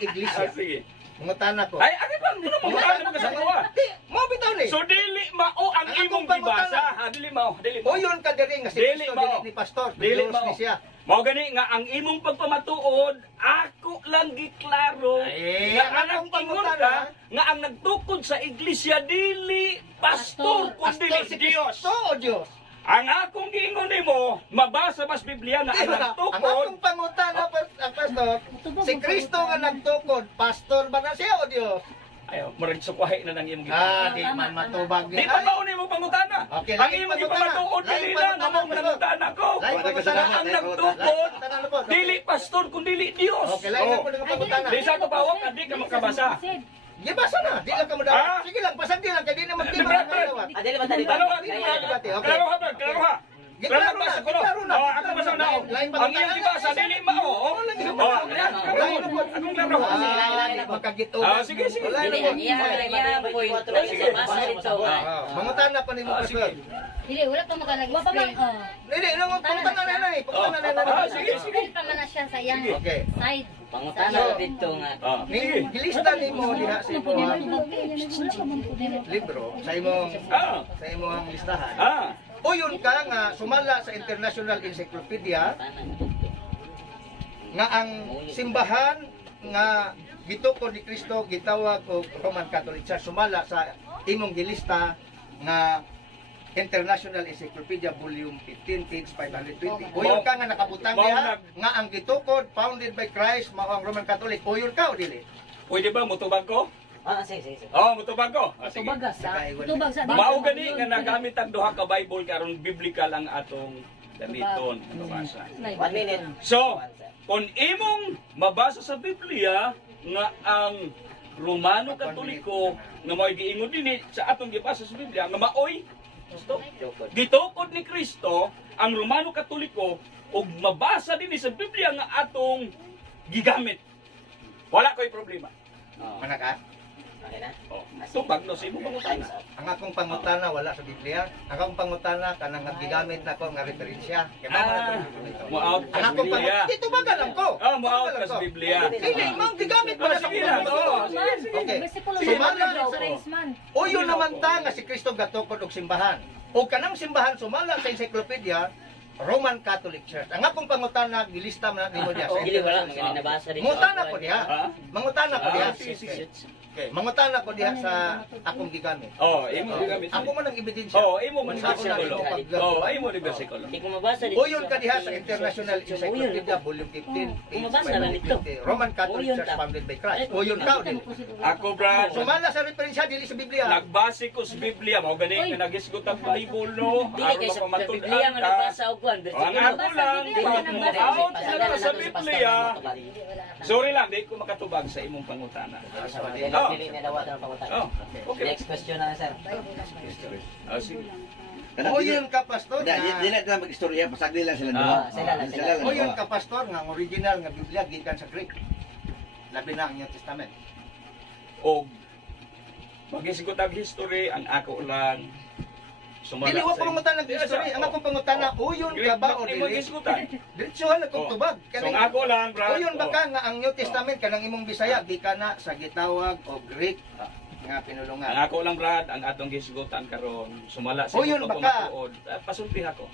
iglesia. Sige. Mangutana ko. Ay, ano ba? Ano mo mo ka sa kuha? Di, mo bitaw ni. So dili mao ang Ang imong akong pangutana. gibasa. Dili mao, dili mao. Uyon ka diri nga si Dili Kristo mao. dili ni pastor, Dili Diyos mao. ni siya. Mao gani nga ang imong pagpamatuod ako lang giklaro Ay, nga ang ang akong nag-ingon pangutana. ka nga ang nagtukod sa iglesia dili pastor kun Pastor dili si Dios. Kristo o Diyos. Ang akong giingon nimo mabasa mas Biblia na ang Ang nagtukod akong pangutana pastor, si Kristo nga nagtukod, pastor ba na siya o Diyos? ayo murag sukwahi na nang imong Di man matubag Di pa mao nimo pangutana. Okay, Ang lain imong pangutana. ipamatuod Lain dili pangutana, na namo pastor. pangutana ko. Lain pangutana. Ang nagtukod dili pastor kun dili Dios. Okay, lain Oh. po ng pangutana. Di sa to pawak di ka makabasa. Di basa na, di lang ka mo Ah? daw. Sige lang, pasandi lang, kaya di naman Di kima ba, ng Brad? lawat. Adili ba tali ba? Klaro ha, Okay. klaro ha, Brad, klaro ha. Giklaro Klaro na, basa ko no. giklaro na. Ako basa na. Lain Ang pangutana. iyong gibasa dili mao. Akong klaro ha. Magkagito. Sige, sige. Wala na po. Mangutana pa ni mo, pastor. Dili wala pa makalag. Wa pa man. Hindi, pangutana na na eh. Pangutana na na. Sige, sige. Dili pa man na siya sa iyang Okay. side. Pangutana dito nga. Sige. Gilista ni mo diha sa imong libro, sa imong listahan. Uyon ka nga sumala sa International Encyclopedia nga ang simbahan nga gitukod ni Kristo gitawag og Roman Catholic Church, sumala sa imong gilista nga International Encyclopedia Volume 15 page 520. Uyon ka nga nakabutang diha nga ang gitukod founded by Christ mao ang Roman Catholic. Uyon ka o dili? Pwede ba mutubag ko? Sige. Oh, mutubag ko. Sige. Tubaga sa. Tubag sa Mao gani nga nagamit ang duha ka Bible karon biblical ang atong gamiton mabasa. 1 minute. So, kung imong mabasa sa Biblia nga ang Romano Katoliko nga mao'y giingon dinhi sa atong gibasa sa Biblia nga mao'y gitukod ni Kristo ang Romano Katoliko ug mabasa dinhi sa Biblia nga atong gigamit. Wala ko'y problema. Manaka. Okay na? Oh, tubag no sa imong pangutana. Ang akong pangutana wala sa Biblia. Ang akong pangutana kanang gigamit nako nga referensya. Kaya Mo out ang sa akong Biblia. pangutana, ito baga lang ko. Oh, mo out Tubagan ka sa ko. Biblia. Dili, mang gigamit mo na sa Sige lang, Biblia. oo. Okay. Versikulo Sumala sa Raisman. O yun naman ta nga si Kristo gatukod og simbahan. O kanang simbahan sumala sa encyclopedia Roman Catholic Church. Ang akong pangutana gilista man nimo diha sa Dili wala international. mga nabasa dito. Mangutana ko diha. Ha? Mangutana ko diha. Sige. Okay, mangutana ko diha sa akong gigamit. Oh, imo gigamit. Ako man ang ebidensya. Oh, imo man Sa ako lang bersikulo. ito pag- Oh, imo ni bersikulo. Hindi ko mabasa dito. O yun ka diha sa International Encyclopedia Volume 15, page Mabasa na nito. 550. Roman Catholic O yun Church ta. founded by Christ. O yun ka o dili. Ako, Brad, Sumala sa referensya dili sa Biblia. nagbase ko sa Biblia, mao gani nga nagisgot ang Bible no, Dili aron kay sa mapamatud-an Biblia nga ka. nagbasa og kuan. Ang ako lang, pag mo out na sa Biblia, sorry lang, di ko makatubag sa imong pangutana. Dili na dawat ang Oh, pangutan. okay. Next question na sir. Oh, sige. O yun ka pastor Di nga. na mag-istorya, pasagli lang sila Ah, sila lang. O yun ka pastor nga ang original nga Biblia gikan sa Greek. Labi na ang New Testament. Og magisgot ang history, ang ako lang sumala Dili wa pangutan ng history. Ang akong pangutana, o yun ka ba o Imo dili? gisgutan. Diretsuhan na kong Oh. tubag. So ako lang, Brad. O yun ba ka nga ang New Testament kanang imong Bisaya di ka na sa gitawag o Greek nga Ang pinulungan. ako lang, Brad, ang atong gisgutan karon sumala sa O, yun imong baka. pagpamatuod. Pasulti ako.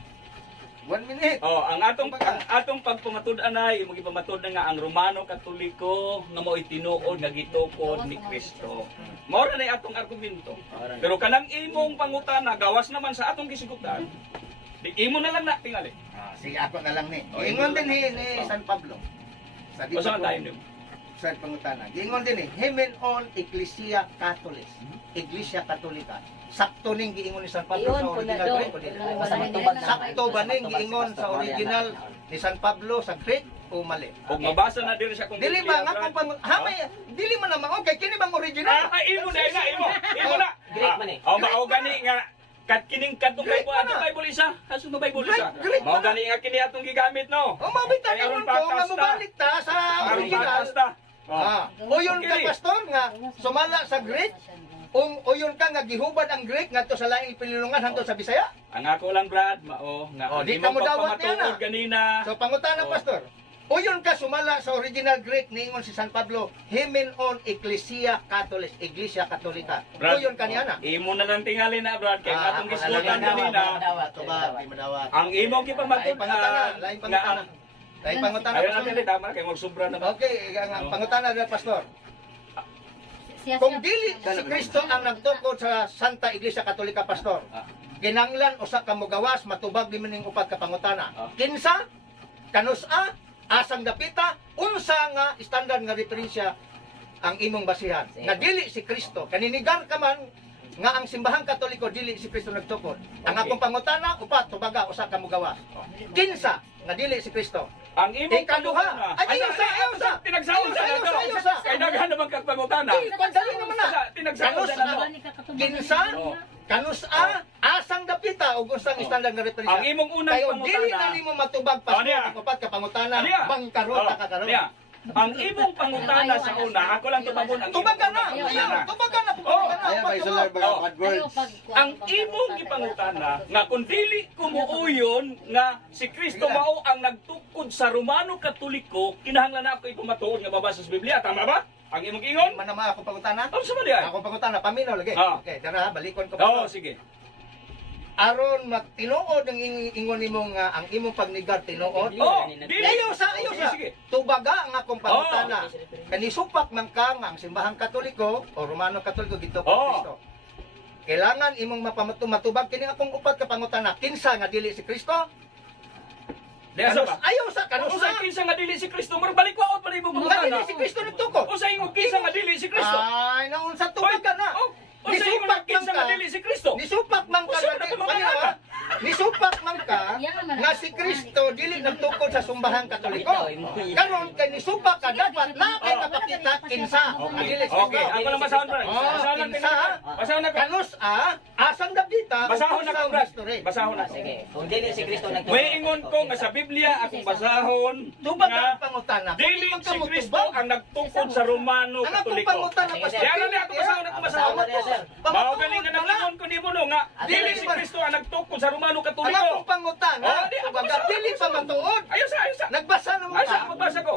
1 minute. Oh, ang atong pagpumatud anay imong ipamatud na nga ang Romano Katoliko nga mao tinuod nga gitukod ni Kristo. Mao ra nay atong argumento. Pero kanang imong pangutana gawas naman sa atong gisigutan. Di imo na lang na tingali. Sige ako na lang ni. O, Giingon din imo ni San Pablo. Sa O saan tayo niyo? sa pangutana. Giingon din ni Hemen on Ecclesia Catholic. Iglesia Katolika. Sakto ning giingon ni San Pablo sa original Greek o dili? Sakto ba ning giingon sa original ni San Pablo sa Greek o mali? Ug mabasa na diri sa kung Dili ba nga kung dili man naman okay kini bang original? imo na ina imo. Imo na. Greek man eh. Oh, mao gani nga kat kining katong Greek Bible man atong na. Bible isa. Kaso na Bible isa. Greek Mao man na. gani nga kini atong gigamit no. O mabitan Mayroon ingon ko nga pa, mubalik ta sa Aron original. basta. O yun ka Okay. pastor nga sumala sa Greek. O yun ka nga gihubad ang Greek ngadto sa laing pinulungan hangtod sa Bisaya. Ang ako lang, Brad, mao nga Oh, ang di ka imong mo dawat pagpamatuod niya na. kanina. So pangutana Oh. pastor. O yun ka sumala sa original Greek niingon si San Pablo, Hemen on Ecclesia Catholic, Iglesia Katolika. O yun kaniana. Imo na lang tingali na, Brad, kay atong gisgutan kanina. Madawat. Ang imong Laing gipamatud pangutana, laing pangutana. Laing pangutana Ayun pastor. natin ulit, tama na kay magsubra na ba? Okay, ang pangutana na pastor. Siya Kung dili si Kristo ang nagtukod sa Santa Iglesia Katolika pastor, kinanglan usa ka mogawas matubag di maning upat ka pangutana. Kinsa, kanusa, asang dapita, unsa nga standard nga referensya ang imong basihan. Nga dili si Kristo, kaninigan ka man nga ang simbahang Katoliko dili si Kristo nagtukod. Ang Okay. akong pangutana upat tubaga usa ka mogawas. Kinsa nga dili si Kristo. Ang imong Ikaduha. pangutana. Ay, ayusa. Tinagsaon sa nato. Ayusa. Kay daghan naman kag pangutana. Dali naman na. Tinagsaon sa nato. Kinsa, kanusa, asang dapita ug unsang standard nga referensya. Ang imong unang Kayo dili na pangutana. nimo matubag pa Ano yan? ang upat ka pangutana, Ano yan? bangkarot ka karon. Niya. Ang imong pangutana sa una, ako lang tumagon ang Tubagan imong na. pangutana. Ayaw, tubagan na. Oh, Ayaw pa isolar ba Oh. bad words? Ang imong gipangutana nga kung dili kumuuyon nga si Kristo Sige lang. mao ang nagtukod sa Romano Katoliko, kinahanglan na ako ipamatuod nga mabasa sa Biblia, tama ba? Ang imong ingon? Man naman ako pangutana. Ano sa Biblia? Ako pangutana paminaw lagi. Ah. Okay, dara balikon ko. Oo, sige. Aron magtinuod ang ingon nimo nga ang imong pagnigar tinuod. Oh, dili. Ayaw sa. Sige. Tubaga ang akong pangutana. Kanisupak man ka nga ang simbahang Katoliko o Romano Katoliko gito Oh. Kristo. Kailangan imong matubag kini akong upat ka pangutana. Kinsa nga dili si Kristo? Di asa ba? Ayaw sa kanus Usay kinsa nga dili si Kristo, marbalik waot pa rin mo Nga dili pangutana. si Kristo nagtukod. Usay ingon kinsa nga dili si Kristo. Ay, naun sa tubig ka na. Usay ingon Nisupak kinsa man nga ka. dili si Kristo. Nisupak man ka. Usa na ka mga Kaya, nisupak man ka nga si Kristo dili nagtukod sa sumbahang Katoliko. Karon kay nisupak ka dapat na kay kapakita kinsa. Ang dili si Okay, Kristo. ako lang basahon Brad. Oh, Basahon lang kinsa. Basahon na ka. Kanus asang dapita. Basahon na ka Brad. Basahon na. Sige, kung dili si Kristo nagtukod. May ingon ko nga sa Biblia akong basahon Tubag nga ang pangutana. dili si Kristo ang nagtukod sa Romano Ang akong Katoliko. pangutana pa Kaya na ako basahon ako basahon. Mao galing nga nalingon ko nimo no nga dili si Kristo ang nagtukod sa Romano Ang Katoliko. akong pangutana, Oh, di, ako baga basa. dili pa matuod. Ayos ayos. Nagbasa naman Ayos ka. magbasa ko.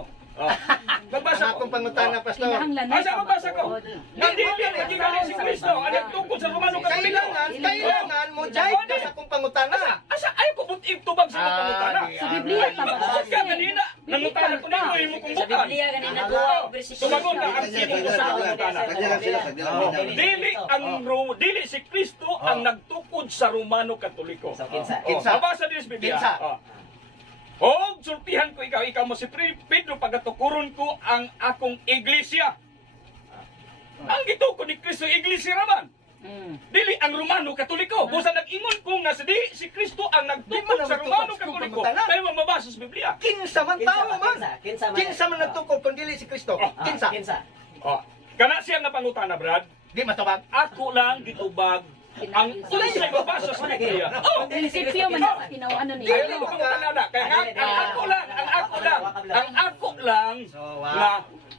Magbasa Ang ko. akong pangutana, Pastor. Kinahanglan na Ayos magbasa ko. Nga dili magigali si Kristo ang nagtukod sa Romano Katoliko. Kailangan mo jive ka sa akong pangutana. Asa ay ko butig tubag sa mga pangutana. Sa Biblia pa ba? Magbuot ka ganina. Nangutana ko nimo imo kung Sa Biblia ganina duha og bersikulo. Sumagot ka ang sino ko sa pangutana. Sagdi lang sila, sagdi lang. Dili si Kristo ang nagtukod sa Romano Katoliko. So kinsa? Kinsa. Mabasa din sa Biblia. Kinsa. Og sultihan ko ikaw mo si Pedro pagatukuron ko ang akong iglesia. Ang gitukod ni Kristo iglesia raman. Dili ang Romano Katoliko. Busa nag-ingon ko nga si Kristo ang nagtukod sa Romano Katoliko. Kaya mabasa sa Biblia. Kinsa man tao man. Kinsa man. Kinsa man nagtukod kung dili si Kristo. Kinsa. Kinsa? Kana siya nga pangutana, Brad. Di matubag. Ako lang gitubag ang unsay mabasa sa Biblia. Oh, Prinsipyo man ano dili niya. ko pangutana kaya ang ako lang nga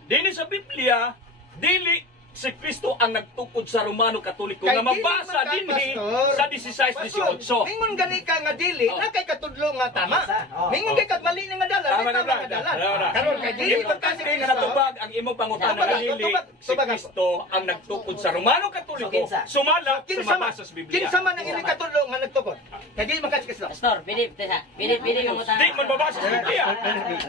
dili sa Biblia dili si Kristo ang nagtukod sa Romano Katoliko Kay nga mabasa dili dinhi man ka, sa Pastor. 16-18. Mingon gani ka nga dili, na kay katudlo nga tama. Mingon kay kag mali nga dala, Tama may na, tama Brad. nga dala. Tama na. Karon kay dili man ka si Kasi nga Kristo. natubag ang imong pangutana Tubag nga ako, dili tubag si ako. Kristo ang nagtukod sa Romano Katoliko. So, kinsa? Sumala sa Kinsa man, mabasa sa Biblia. kinsa man ang ilang katudlo nga nagtukod. Kay dili man ka si Kristo. Pastor, pili mo ta. Di man mabasa sa Biblia.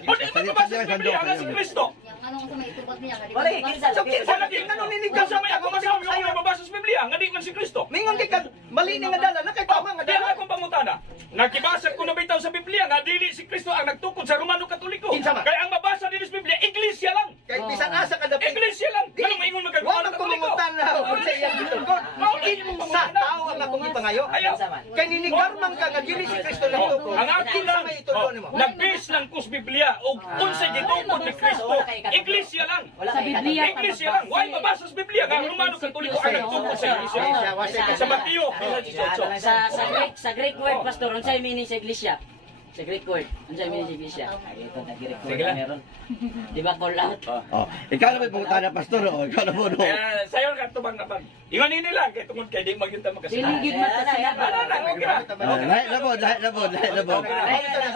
O di man mabasa sa Biblia nga si Kristo. Yang ano sa may tubag niya. Wala kinsa. So kinsa Wala lagi di nga ninig Kung ka sa may ako masabi ko may mabasa sa Biblia nga di man si Kristo. Mingon kay kag mali nga dala, na kay tama nga Di dala. akong pangutana. Nakibasa ko na bitaw sa Biblia nga dili si Kristo ang nagtukod sa Romano Katoliko. Kinsa man? Kaya ang mabasa din sa Biblia, iglesia lang. Kay bisan asa ka dapit. Iglesia lang. Di- Ano maingon Wa magkagawa man ko mangutana kung sa iyang gitugod. Sa tao ang akong ipangayo. Ayaw. Kay ninigarman ka nga dili si Kristo nagtukod. Ang ako Kinsa lang, may itudlo nimo? nag-base lang ko sa Biblia o unsay gitukod ni Kristo. Iglesia lang. Wala Sa kay Biblia pa Iglesia lang. Why mabasa sa Biblia nga ang Romano Katoliko ang nagtukod sa iglesia. Sa Mateo, Sa Greek word pastor, unsay meaning sa iglesia? Sa Greek word, unsay meaning sa iglesia? Ay ito na Greek word Sige lang. meron. Di ba call out? Oh, ikaw na may pangutana, pastor. Oh, ikaw na po, no. Kaya sayo ka tubang na pag. Ingon ini lang kay tungod kay di magyunta Dili makasinabi. gid man ta sila. Lahat na po, lahat na po, lahat na po.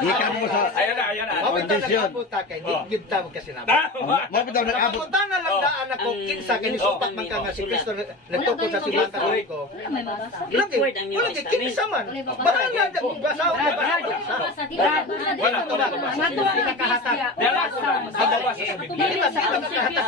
Ikan mo sa... Ayan na. Mabitaw Kondisyon. nag-abot ta kay di gid ta mo kasi na. Tama. Mabitaw nag-abot. Pagpuntahan lang daan ako kinsa kay nisupak man ka nga si Kristo nagtukod sa simbahan Katoliko. Wala may mabasa. Lagi, wala kay kinsa man. Bahala da mo basaw ka bahala. Wala. Matuwa ka kahatag. Dala ko na sa mabasa sa Biblia. Dili sa prinsipyo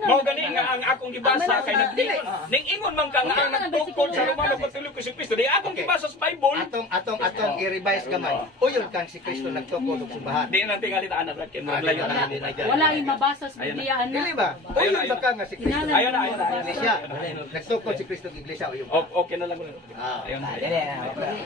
Mao gani nga ang akong gibasa kay nagdili. Ning ingon man ka nga ang nagtukod sa Romano Katoliko si Kristo. Di akong gibasa sa Bible. Atong i-revise gamay. Uyon kang si Kristo nagtukod og simbahan. Di na tingali ta anak kay maglayo na. Wala yung mabasa sa Biblia Dili ana. ba? Uyon ba ka nga si Kristo? Ayun na. Iglesia. Nagtukod si Kristo og iglesia uyon. Okay na lang. Ayun na.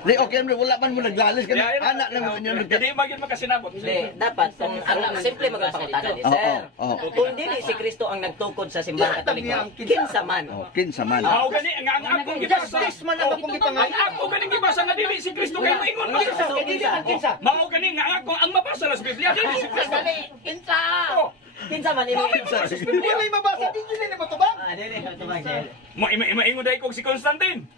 Di, okay, wala man mo naglalis ka na. Anak na mo yun. Hindi magin makasinabot. Dapat kung ang simple magpapakutana ni sir. Oo. Kung dili si Kristo ang nagtukod sa simbahan Katoliko, kinsa man. Oh, kinsa man. Mao gani nga ang akong gibasa. Justice man ang akong Ang gipangayo. ako gani gibasa nga dili si Kristo kay moingon man. Kinsa? Kay dili man kinsa? Mao gani nga ako ang mabasa sa Biblia dili si Kristo. Oh, Kinsa man imo kinsa. Wala may mabasa di dili ni matubag. Dili tubag sir. Maingon dai kog si Constantine.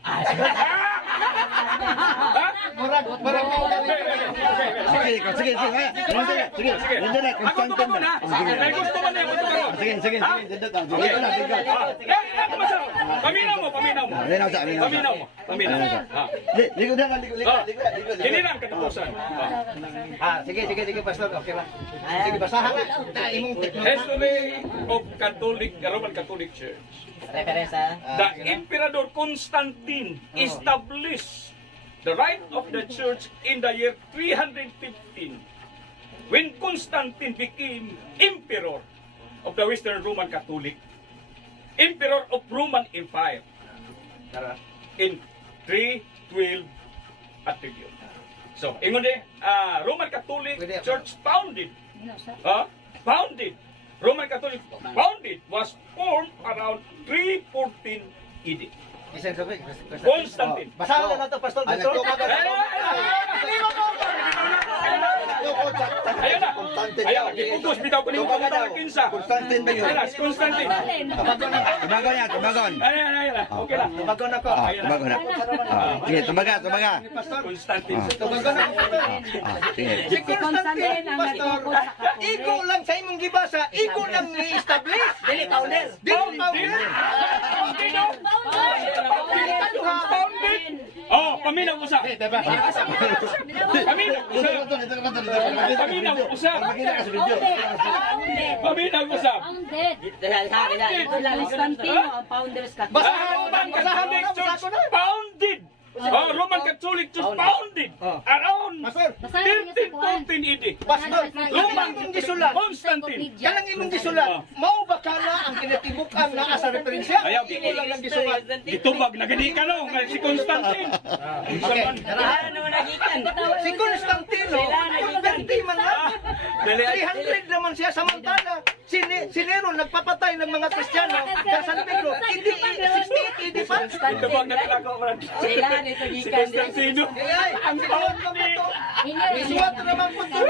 Murag Sige, sige, sige. Sige, sige. Nandiyan na, Ako Constantine tumagon na. ha. Kay gusto man niya tumagon. Sige, sige, sige. Dito na, dito na, dito na. Ako masarap. Paminaw mo. Aminaw sa, aminaw sa. Paminaw mo. Ah. Likod naman, likod. Kini lang katapusan. Sige pastor, okay ba? Sige basahan na imong teknolohiya. History of Roman Catholic Church. Referensa. The Emperor Constantine established the right of the church in the year 315 when Constantine became emperor of the Western Roman Catholic, emperor of Roman Empire in 312 at review. So, ingon Roman Catholic Church founded Roman Catholic founded was formed around 314 AD. Isang sabi. Constantine. Basahan na to, Pastor. Ano Gusto to? ko Ayun na. Ayun, ipugos bitaw ko nimo Tumaga daw. kung kinsa. Constantine ba yun? Ayun na, si Constantine. Tumagon yan, tumagon. Ayun na. Okay na. Tumagon ako. Tumagon na. Sige, tumaga. Constantine. Tumagon ako. Sige. Si Si Constantine ang Pastor, nagtukod sa Katolik. iko lang sa imong gibasa, iko lang ni-establish. Dili founder. Dili founder. Oh, paminaw usap. Paminaw usap. Paminaw usap. Paminaw usap. Founded. Constantino ang founders Catholic. Roman Catholic Church founded. Oh, Roman Catholic Church founded around Pastor, 1314 AD. Pastor, Roman imong gisulat. Constantine. Kanang imong gisulat, mao ba kana ang kinatibukan na asa referensya? Ayaw, Iko lang ang gisulat. Itubag na gani ka no, nga si Constantine. Okay. Rahan naman nagikan. Si Constantino, converti man na. 300 naman siya samantala. Si Nero nagpapatay ng mga Kristiyano. Kaya San Pedro, hindi 68, 85. Itubag na talaga ko. Sila nito Si gikan. Constantino. Kaya ang sinuwat na ba ito? Isuwat naman po ito.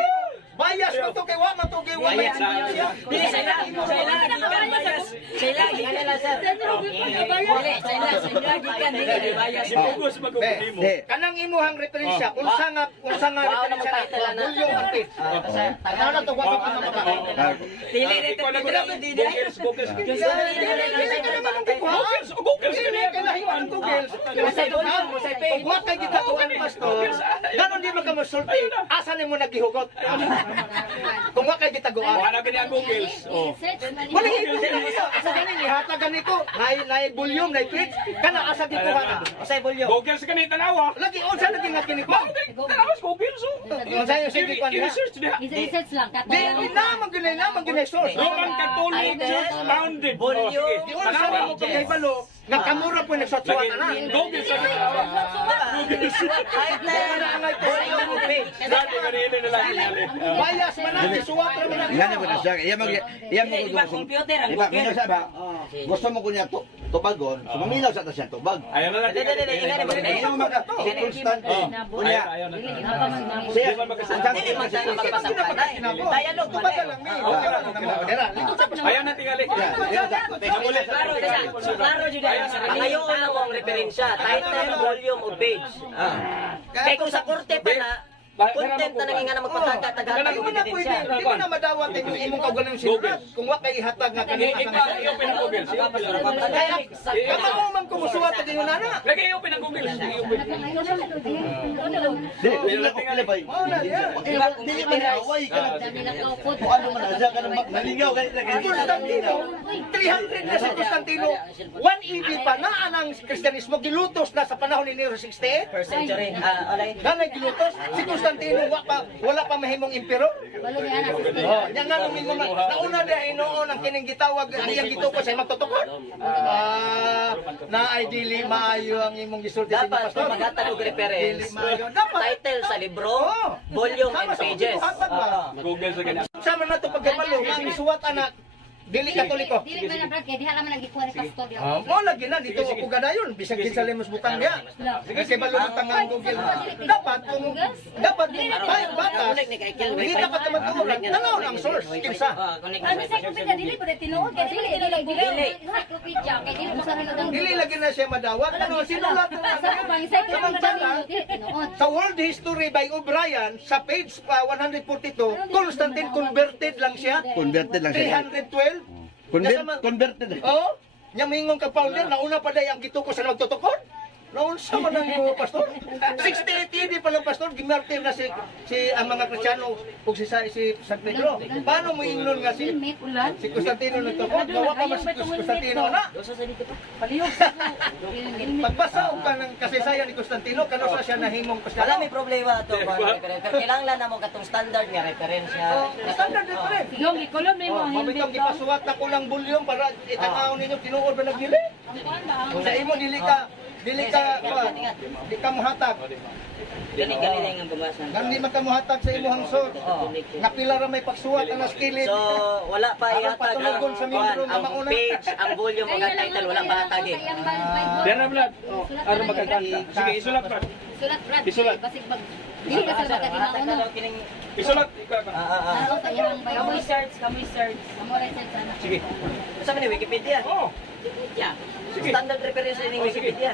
Bias mo ito kay Wama ito kay Wama. Dili sila gikan bias. Sila gikan na sir. Dili sila gikan dili bias. Si Pugos magkukunin mo. Di. Kanang imuhang referensya, unsa nga referensya na bulyong ang page. Ano na to, wala pa naman ba? Dili dito Googles. Googles, kailangan ang Googles. Kung wa kay gitatuan, Pastor, ganon di magkamusulti, asa ni mo naghihugot? Kung wa kay gitaguan. Wala gani ang Googles. Oh. Wala kay Googles. Asa ganin, ihatagan nito, nay bulyong, nay page, kana asa gituhan. Usay bolyo. Googles ka ni tanawa. Lagi, unsa lagi nga kiniko? Tanawa sa Googles. Unsa yung sige ko niya? I-research diha. Research lang. Di na, magginay source. Roman Catholic Church founded. Bolyo. Di unsa na mo pagkaibalo, nga kamura po nagsuat-suat na. Googles sa tanawa. Googles. Kahit na bolyo mo page. Dati kanina na lang nangyari. Bias man natin, suwat naman natin. Yan mo na siya. Iya mo Di ba computer ang Diba, Google? minus ba? Gusto mo kunya tubagon, sumaminaw sa tasyan tubag. Ayaw na lang. Ayaw mo magkato. Constant. Kunya. Ayaw na. Siya, Di ba magkasama? Dili man tayo magpasangka. Dialogue man tayo. Ayaw na tingali. Klaro jud ay ngayon na mo ang referensya, title, volume o page. Kaya kung sa korte pa na content na naging nga na magpataga-taga Di mo na pwede, di mo na madawat yung imong kaugalang sinulat. Kung wa kay ihatag nga kanina Iyo pinag-Google. Kaya, kapag mo man kumusuwat at yung nana. Lagi iyo pinag-Google. Dili na ko ba? Dili man away ka. Kung ano man asa ka na malingaw ganit na Constantino, 300 na si Constantino, 180 pa na ang Kristyanismo gilutos na sa panahon ni Nero 68. per century. Alay. Ganay gilutos, si Constantino wala pa mahimong impero. Oh, nya nga nung ingon na nauna dahil noon ang kining gitawag iyang gituko sa magtutukod. Na ay dili maayo ang imong gisulti sa Dapat pastor. magatag og reference. Dili maayo. Dapat Title sa libro, volume and pages. Google sa ganyan. sama na to pagkabalo ang isuwat anak dili katoliko. Dili ba na brad kay diha naman nagikuha ni pastor diha. Mo lagi na dito ako gadayon bisag kinsa limos butang diha. Kay balo ng tangang Google. Dapat kung dapat may batas. Hindi dapat naman tumulan. Tanaw ang source kinsa. Ano sa kumpanya dili pa tinuod kay dili encyclopedia kay dili mo sa nang Dili lagi na siya madawat. Ano sinulat na sa pang encyclopedia dili tinuod. sa World History by O'Brien sa page 142, Constantine converted lang siya. Converted lang siya. 312. Converted. Oh, nya mingong ka founder nauna pa day ang gituko sa nagtutukod. Naunsa man ang mga pastor? 68 years pa lang pastor, gimartir na si ang mga Kristiyano ug si San Pedro. Paano mo ingnon nga si Ulan. Constantino nagtukod? Gawa pa man si Constantino na. Palihog. Pagbasa og ka ng kasaysayan ni Constantino, kano sa siya nahimong Wala Kristiyano? may problema ato ba reference. Pero kailangan na mo katong standard nga referensya. Standard din pa rin. Yung ikolom na yung Mamitong gipasuwat na ko ng bulyong para itanaw ninyo tinuod ba nagdili? Sa imo dili ka muhatag. Gani lang ang bumasa. Gandi man ka muhatag sa imo hangsod. Nga pila ra may pagsuwat ang naskilid. So wala pa Aron yata patulugon sa membro nga ang mauna. page, ang volume o ang title wala pa hatag eh. Diyan na Brad. Aron magkakanta. Sige, isulat Brad. Sulat, Brad. Isulat. Basig bag. Dili ka sa baga Hatag na tinuod. daw kining Isulat ikaw. Ako sa iyang Kamoy Bible. search, kamoy search. Amo ra sana. Sige. sa man Wikipedia. Oh. Wikipedia. Sige. Standard reference ni Oh, sige. Wikipedia.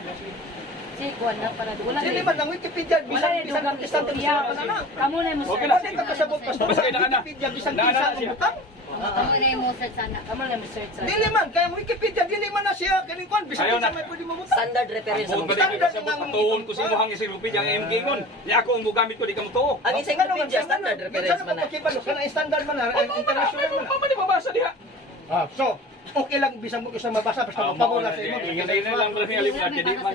Si kuan na para wala. Dili man ang Wikipedia Wala bisan yung bisan dugang Protestante istorya. sa kanana. Kamo na mo Okay search. lang. Wala ka kasabot pastor. Basta kay naana. Wikipedia bisan Naana kinsa na ang siya. butang. Amo na mo sa sana. Kamo na mo search. Dili man kaya ang Wikipedia dili man na siya kini kon bisan Ayaw kinsa na. may pwede mo butang. Standard reference Ang mo. balik ko sa patuon ko si Muhang Isirupi ang MK ngon. Ni ako ang bugamit ko di ka mutuo. Ang encyclopedia standard reference man na. Sana standard man na international man na. Mama di mabasa diha. So, okay lang bisan mo isa mabasa basta mapamula sa imo. Ingay lang Brad nga liwat kay di man.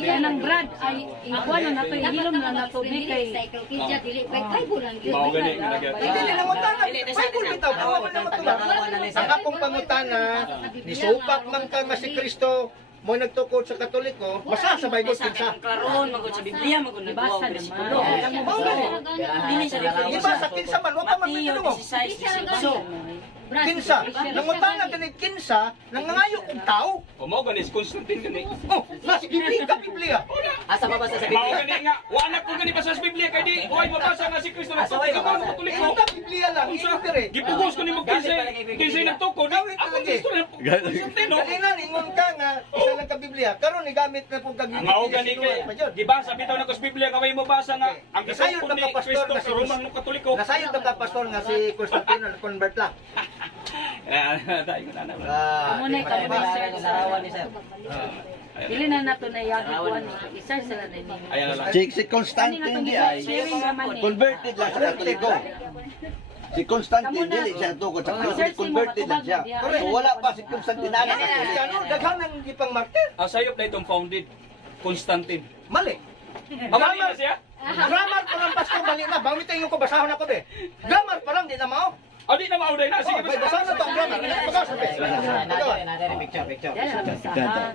Yan ang Brad ay ikuan na nato ihilom na nato di kay Encyclopedia dili kay Bible lang gyud. Mao gani nga nagyat. Dili lang utana. Bible bitaw. Kawawan na matulad. Ang akong pangutana, nisupak man ka nga si Kristo mo nagtukod sa Katoliko, basa sa Bible kinsa. Klaron magud sa Biblia magud basa naman. Dili sa Di ba sa kinsa man wa ka man pinulong. So, kinsa, nangutana gani kinsa nangangayo og tao. O mao gani si Constantine gani. Oh, nasa Biblia. Asa mabasa sa Mao Biblia? gani nga wa na ko gani basa sa Biblia kay di way mabasa nga si Kristo na Asa way mabasa? tulik Ito ko. Biblia lang, ito dire. Gipugos ko nimo kinsay nagtukod. Ako Kristo na Constantino. Kanina ningon ka nga isa lang ka Biblia, karon ni gamit na pug gagawin. Mao gani kay gibasa bitaw na ko sa Biblia kaway mabasa nga ang Nasayon gisukod na ni ka, pastor, Kristo na sa si- Romang no Katoliko. Nasayon ka pastor nga si Constantino na convert lang. Tayo ko na. Kamo na kamo search. Larawan ni sir. Dili na nato na yagi kuan i-search sila na ni. Ayan na lang. Si Constantine di ay sharing naman eh. converted lang sa Katoliko. Si Constantine dili siya tukod sa Katoliko, converted lang siya. So wala pa si Constantine na Ano daghan ang gipang martir? Ang sayop na itong founded Constantine. Mali. Amali na siya? Grammar pa lang pastor mali na. Bawit ko basahon ako be. Grammar pa lang di na mao. O di na mauday na. Sige, Oh, may basahan na to ang grammar. Basahan be. Picture. Diyan na basahan.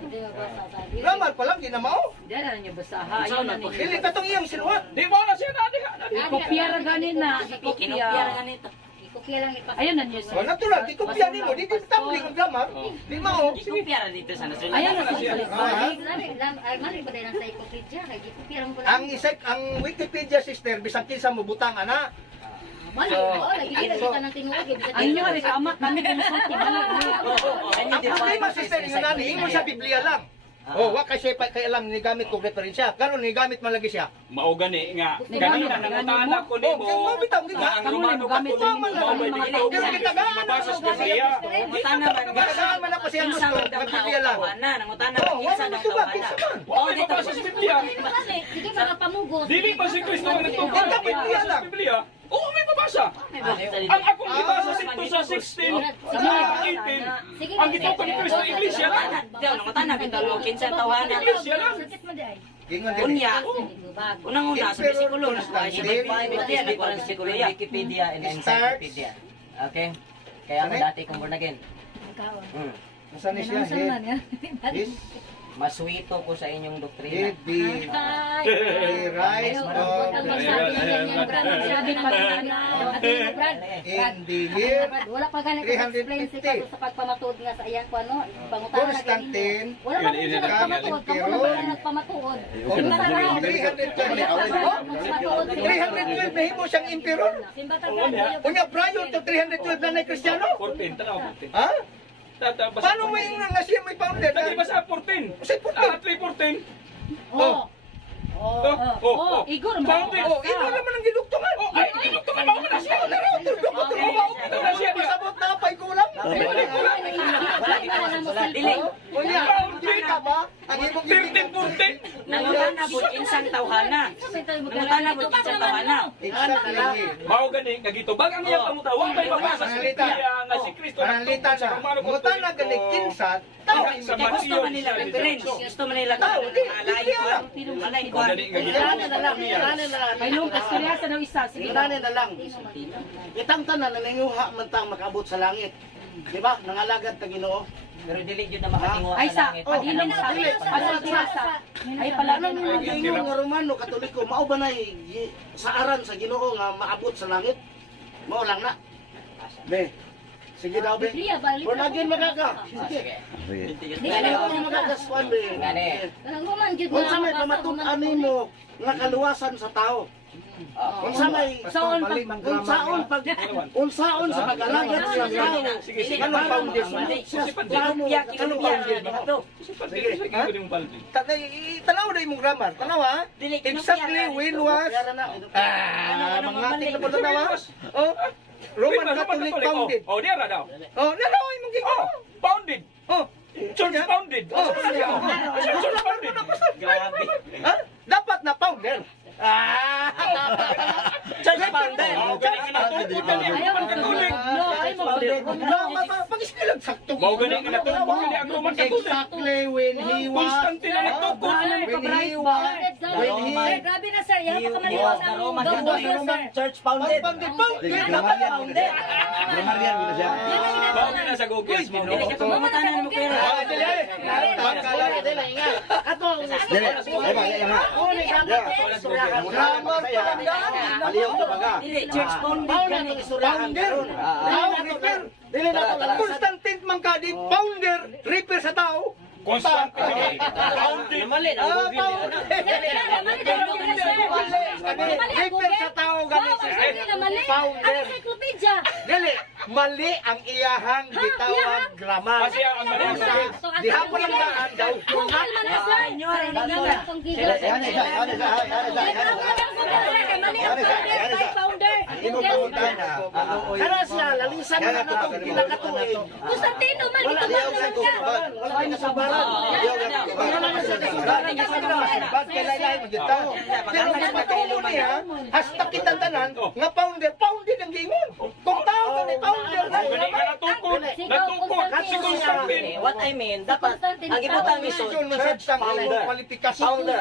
Grammar pa lang di na mao. Diyan na niyo basahan. Ayun na ni. Dili ka tong iyang sinuhat. Di mo na siya na. Di ha. Kopya ra ganin na. Kinopya Kopya. ganito. Ikukya lang ipa. Ayun na niyo. Oh, natural, di ko piyan mo, di ko tumbling ang grammar. Di mao. Kinopya ra dito sa nasulat. Ayun na siya. Ay mali ba dai nang encyclopedia kay ikukya lang ko lang. Ang isip, ang Wikipedia sister, bisang kinsa mo butang ana. Mali oh, lagi kita kita nang tinuod gyud. Ang inyo rin amak kami kumusulti. Ang problema sister, yun nani, ingon sa Biblia lang. Oh, wa kasi pa kay alam ni gamit ko referensya. Karon ni gamit man lagi siya. Mao gani nga. Kanina nangutana ko Oh, nimo. kung mabitaw Nga kita. ang Romano gamit Katoliko mo mao may mga dito. Pero kita gaan Mabasa sa Biblia. Nangutana man Basahan man ako siya gusto, nga Biblia lang. Nangutana Oh, man wa kinsa man daw tuba, tawana. kinsa man. Wa may mabasa sa Biblia. Sige mga pamugos. Dili pa si Kristo ang nagtukod. Ikaw, Biblia lang. Sa Biblia. Oo, may mabasa. Ang akong gibasa dito sa 16, sa 18, Sige. ang gitukod ni Kristo iglesia lang. Nangutana bitalo kinsa tawana. Iglesia lang. Sakit mo dai. Gingon din. Unya. Bag. Unang-una sa bersikulo na sa Constantine. Wikipedia and Starts. encyclopedia. Okay? Kaya ako dati kung born again. Asa ni siya? Is Maswito ko sa inyong doktrina. it be rise of in the year Wala pa ganit explain si kaso sa pagpamatuod nga sa iyan ko ano, pangutana na Constantine. Wala pa din siya nagpamatuod, kamo na wala nagpamatuod. Simba ta raw. 312 mahimo siyang emperor. Simba ta raw. Unya prior to 312 na na Kristiyano. 14, tanaw 14. Ha? Basta Paano mo yung nga siya may founder? Dali ba sa 14? Sa 14. 314. Oh. Oh. Igor Founded. Oh, ino naman ang giluktungan. Oh, ay, ilok naman ako na siya. Ito na siya. Pasabot na pa'y kulang. Dili. Unya, hindi ka ba? Ang imong 13, 14. Exactly. Mao gani kagitubag ang iyang pangutawa may mabasa sa Biblia nga si Kristo Panalitan sa na. Romano Mutan na gani kinsa. Tao sa Mateo Manila reference. Gusto Manila Tao, di. alay ko. Alay ko. gani Kailong kasturya sa daw isa. Sige. Ilanin na lang. Itang tanan na nangyuha man tang makaabot sa langit. Di ba? Nangalagad ta Ginoo. Pero dili jud na makatinguha Ay sa, sa langit. padilong sa. Pasal ay pala Alam mo ang ingon nga Romano Katoliko mao ba nay sa aran sa Ginoo nga maabot sa langit? Mao lang na. Be. Sige daw be. Biblia, balik Or lagin magaga. Sige. Dili ako magagaswan be. Gani. Kanang human jud na. Unsa may pamatud-an nimo nga kaluwasan sa tao? Unsa may unsaon sa pag-alagad sa tao? Ano foundation? Tanaw na imong grammar. Tanaw ha. Exactly when was mga tingnan po tanaw ha. Oh. Roman Catholic founded. Oh, diya ra daw. Oh, nanaw imong ginoo. Founded. Oh. Church founded. Church founded. Grabe. Ha? Dapat na founder. Church founder. Mao gani nga natubo gani ang Roman Catholic. Pag-istilag sakto. Mao gani nga natubo gani ang Roman Catholic. Exactly when he was Constantine ang nagtuko. Grabe na sir, yan pa kamaliwan ang Roman gawin sir. Church founded. Marian mo na siya. Mao gani na sa Google. Dili ka pamamutanan mo pero. Ato Dili. Ay ba nga. Grammar Paliyaw ka baga. Dili church founded gani. founder. Dili na to Constantine man ka di founder, repair sa tao. Constantine. Founded. Mali na Google. Repair sa tao gani Founder. Encyclopedia. Dili, mali ang iyahang gitawag grammar. Kasi ang mali Diha pa lang daan daw. Google man na sir. Founder. Kana siya lalisan na nato kinakatuig. Constantino man Paliyaw sa ito ka. Wala ni sa baran. Bad kailangan mo gitaw. Pero kung matulo niya, hasta kitang tanan, nga founder ang gingon. Kung tao ka ni founder, Mao gani nga natukod. Natukod si Constantine. What I mean, dapat ang ibutang mission church founder. kwalifikasyon. Founder.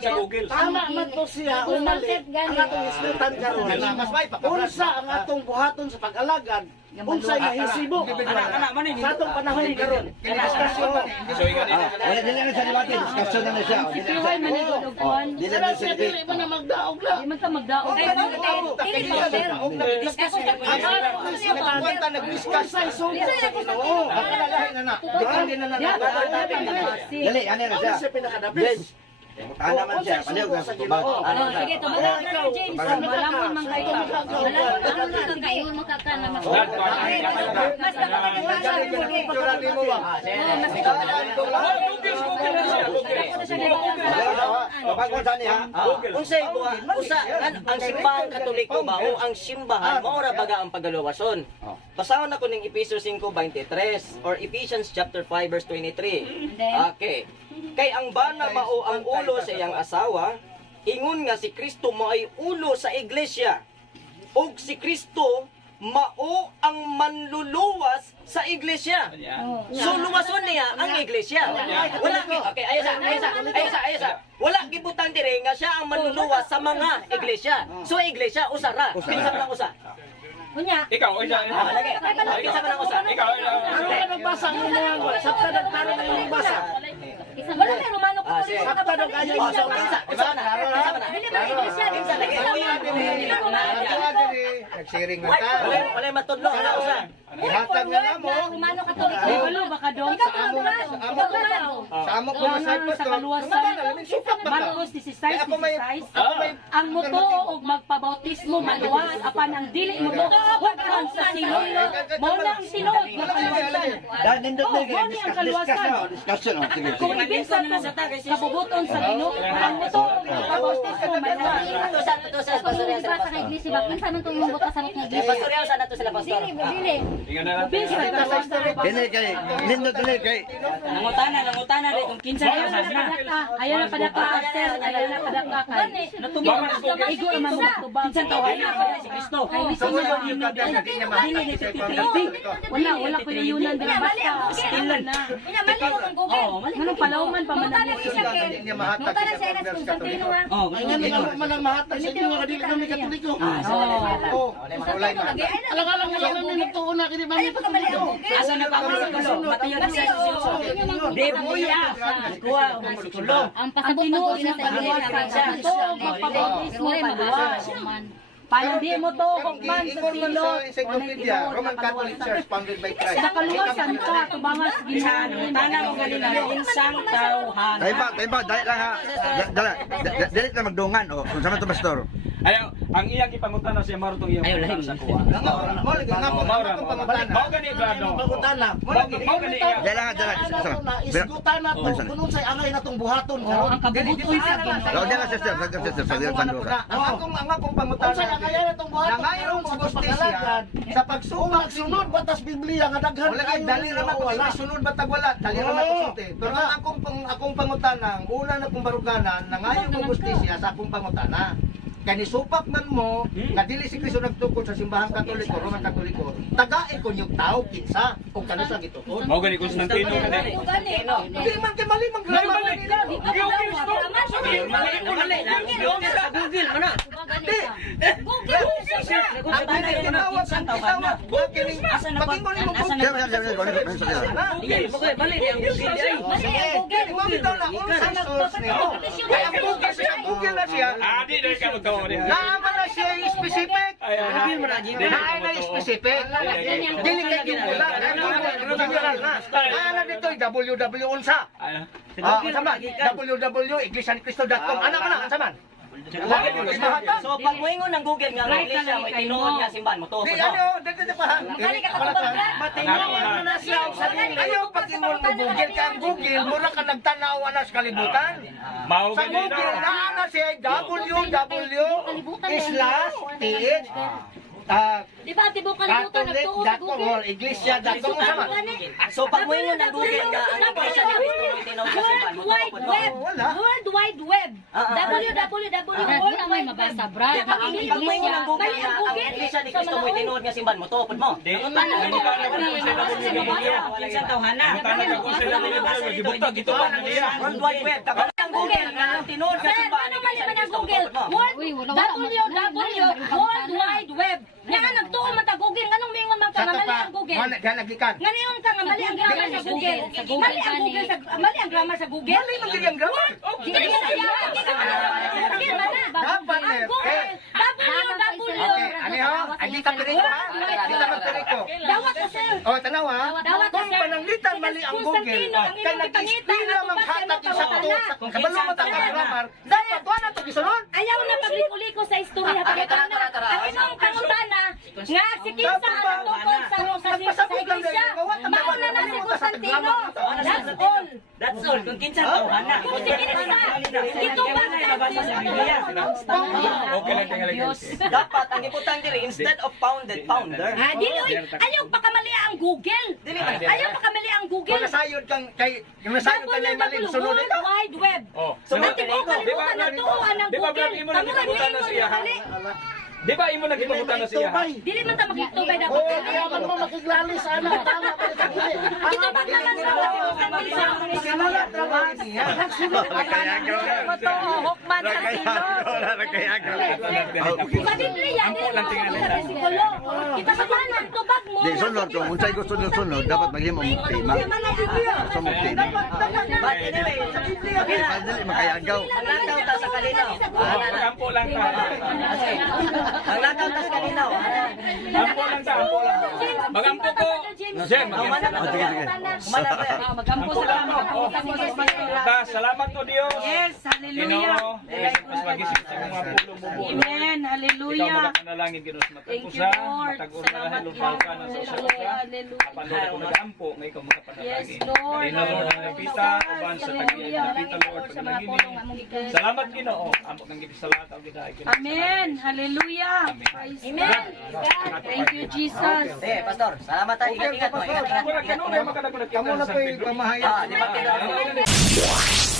Sa Google. Tama man to siya umali. Ang atong islitan karon. Mas may Unsa ang atong buhaton sa pag-alagad? Unsa mahisibo? Sa atong panahon karon. Diskusyon man. So gani na. Wala dili na sa debate, discussion na siya. Si Piway manigod og kuan. Dili Kana na siya sa dili man na magdaog la. Di man ta magdaog. Dili, ano na siya. Ano siya pinakadapis? Mutahan naman siya. Paliyaw ka sa tubag. Sige, tumagal na James. Malamon man kay ka. Malamon ka kayo makaka na mas. Mas Pagkakon sa niya. Unsay buha, ang simbahan Katoliko ba o ang simbahan mao ra baga ang pagaluwason. Basahon ako ning Efesios 5:23 or Ephesians chapter 5 verse 23. Okay. Kay ang bana mao ang ulo sa iyang asawa, ingon nga si Kristo mao ay ulo sa iglesia. Ug si Kristo mao ang manluluwas sa iglesia. So luwason niya ang iglesia. Wala okay, ayasa. Wala gibutang dire nga siya ang manluluwas sa mga iglesia. So iglesia usara. Kinsa man ang usa? Kunya. Ikaw, isa. Lagi. Kinsa man ang usa? Ikaw, Ano ka nagbasa mo mo? Sabta nagtaro na yung basa. Wala kay Romano ko sige. Sabta daw kayo yung basa. Kinsa man? Dili ba iglesia kinsa lagi. Nag-sharing na ta. Wala matudlo ana usa. Ihatag na na mo. Romano Katoliko. Di balo baka doon Ikaw sa amo. Sa amo ko Kuan masay pa sa to. kaluwasan. Sukat ba ta? Marcos 16:16. Ang muto og magpabautismo maluwas apan ang dili mo huwag sa sinulo. Mo na ang tinuod ng kaluwasan. Dahil nindot na Mo ni ang kaluwasan. discussion. Sige. Kung ibig sa kabubuton sa Ginoo, ang muto og magpabautismo maluwas. To sa pastorya sila Sa pastor. iglesia ba? Kinsa man tong imong butas sa mga Eh, iglesia? pastorya sa nato sila pastor. Dili. Tingnan na natin. Dili kay nindot dili kay Nangutana rin kung kinsa na na. Ayaw na padaka, sir. Ayaw na padaka kay. Natubang Baka na Igo naman mo tubang. kinsa tawhan na si Kristo. Ay, listen Tungod na. ang yung kada sa di niya Wala ko yunan din basta. Ilan na. Ina mali mo ang Google. Oh, mali. Manong palawman pa man Mutana ako. si siya kay. Di niya mahatag Mutana sa siya na Converse Constantino Katoliko. ha. Oh, Ay nga nila manang mahatag sa inyo nga dili kami Katoliko. So wala na. Oo, wala Constantino lagi. Ay, Alang-alang nga lang namin nagtuon na kini mami. Ayaw pa ka mali ang Google. asa na pa mo sa kulo? Matiyo Kasi, sa oo, Debuya. Kuha ang kulo. ang pasabot ng Google sa iglesia. Ito, magpabautismo paluwas. Paano di mo to, hukman sa Ingon man silot. sa encyclopedia, Roman Catholic Church founded by Christ. Sa kaluwasan ka, tubangas Bisan, tana mo ganina insang tawhan. Tay ba, dali lang ha. Dili na magdungan o kung sama to pastor. Ayaw, ang iyang ipangutana siya maro tong iyang Ayaw, lahim. sa kuha. Mo lagi nga po Mao pangutana. gani brado. Pagutana. Mao gani iya. Dali lang, dali. Isgutan na to kunon say angay natong buhaton Oo, ang karon. kabubutoy sa Law dala sister, sister, Ang akong pangutana. Unsay angay natong buhaton Nangayong sa justisya sa pagsubak sunod batas Biblia nga daghan wala kay dali ra man ko sunod batag wala dali ra man ko sulti pero ang akong pangutana ang una na kong baruganan nangayong kong justisya sa akong pangutana kani supak man mo nga dili si Kristo nagtukod sa simbahan Katoliko Roman Katoliko tagain ko yung tao kinsa kung kano sa gitukod Mao gani Constantino gani. di man kay mali man grammar man nila Google mo na. Bali ang Google ay. Ah, di dai ka to. Naaman na siya specific. Ay, Naay na specific. Dili kay gimula. General na. Ana dito WW unsa. Sama www.iglesianicristo.com. Ana man ang saman. So pag moingon ng Google nga ang iglesia may tinuod nga simbahan mo to. Di ano, dito pa. Matinong na siya sa dili. Ayaw pag ingon mo Google ka ang Google, mura ka nagtanaw na sa kalibutan. Mao Sa gani. Google, naana siya www.th Di ba tibo kalimutan nagtuo sa Catholic.com Google? or iglesia.com sama. So pag moingon ng Google nga ang iglesia ni Kristo may tinuod nga simbahan mo to. World Wide Web. Wala. World Wide Web. www. may mabasa, Brad. Pag moingon ng Google nga ang iglesia ni Kristo may tinuod nga simbahan mo to. Pud mo. Di. Kinsa tawhan na. Tana ka ko sila mga gibutag gito ba niya. World Wide Web. Kapag ang Google nga ang tinuod nga Sir, simbahan ano ni mali Kristo man ni ang Kristo Google? pud mo. www. World Wide Web. Nga nagtuo man ta Google, nganong mingon man ka nga mali ang Google? Nagikan. Ngayon ka nga mali ang grammar sa Google. Mali ang Google sa mali ang grammar sa Google. Mali man gid ang grammar. Hindi ka na yan. Hindi ka na Dapat ang Google. www. Okay, ani ho? Adi ka piriko ha? Adi ka magpiriko. Dawat ka sir. Oh, tanaw ha. Dawat ka Kung sir. pananglitan mali ang Google, kay nag-ispira maghatag isakto sa kabalo mo ta ka grammar, dapat wala to gisunod. Ayaw na pagliko-liko sa istorya pagkatana. Ang imong pangutana nga si Kinsa ang tungkol sa iglesia. Mauna na si Constantino. That's all. That's all. Kung kinsa tawhan na. Kung si Kinsa, ito ba Nabasa sa Biblia. Okay lang tingala. Dapat ang ibutang diri instead of founded, founder. Ah, dili oy. Ayaw pa kamali ang Google. Ayaw pa kamali ang Kung Google. nasayod kang kay yung nasayod ka na mali sunod World ito. Wide Web. Oh. Dati ko kalimutan na tuuan ng Di ba, Google. Brad, imo na gipagutan na siya, ha? Di ba imo nagipagutan na siya? Dili man ta makitubay dapat. Oh, kaya man mo makiglalis ana tama pa sa dili. Ito ba naman sa Constantino? Sinala trabaho niya. Hukman sa silot. Sa Biblia, dili mo sa bersikulo. Kita ba man tubag mo? Di sunod kung unsay gusto nyo sunod, dapat maghimo mo tema. Sa mo tema. But anyway, sa Biblia Okay, dili makayagaw. ang lakaw ta sa kalinaw. Ampo lang ka. Ang lakaw ta sa kalinaw. Ampo lang ta, ampo lang. Magampo ko. Jem, Mana sige, sige. Mana ba? Magampo sa kamo. Salamat ko Dios. Yes, hallelujah. Ginoo, mas magising sa mga pulo mo. Amen, hallelujah. Ikaw panalangin Ginoo sa matag Thank you, usa, Lord. matag usa Salamat, na lupaw ka na sa usa Hallelujah. usa. Hallelujah. Apan Lord ako nagampo nga ikaw makapanalangin. Yes, Lord. Dahil na Lord ang nagpita uban sa tagiyan nagpita Lord sa mga panalangin. pulong among gigas. Salamat Ginoo. Amo kang gid salamat og gidahay Ginoo. Amen. Hallelujah. Amen. Praise Amen. God. Thank you, Jesus. Eh, pastor, salamat tayo. Ingat-ingat mo. Ingat-ingat. Mura kanunay makadagdag Kamu na sa po'y Pedro. pamahayan. Ah, di ba, Pedro?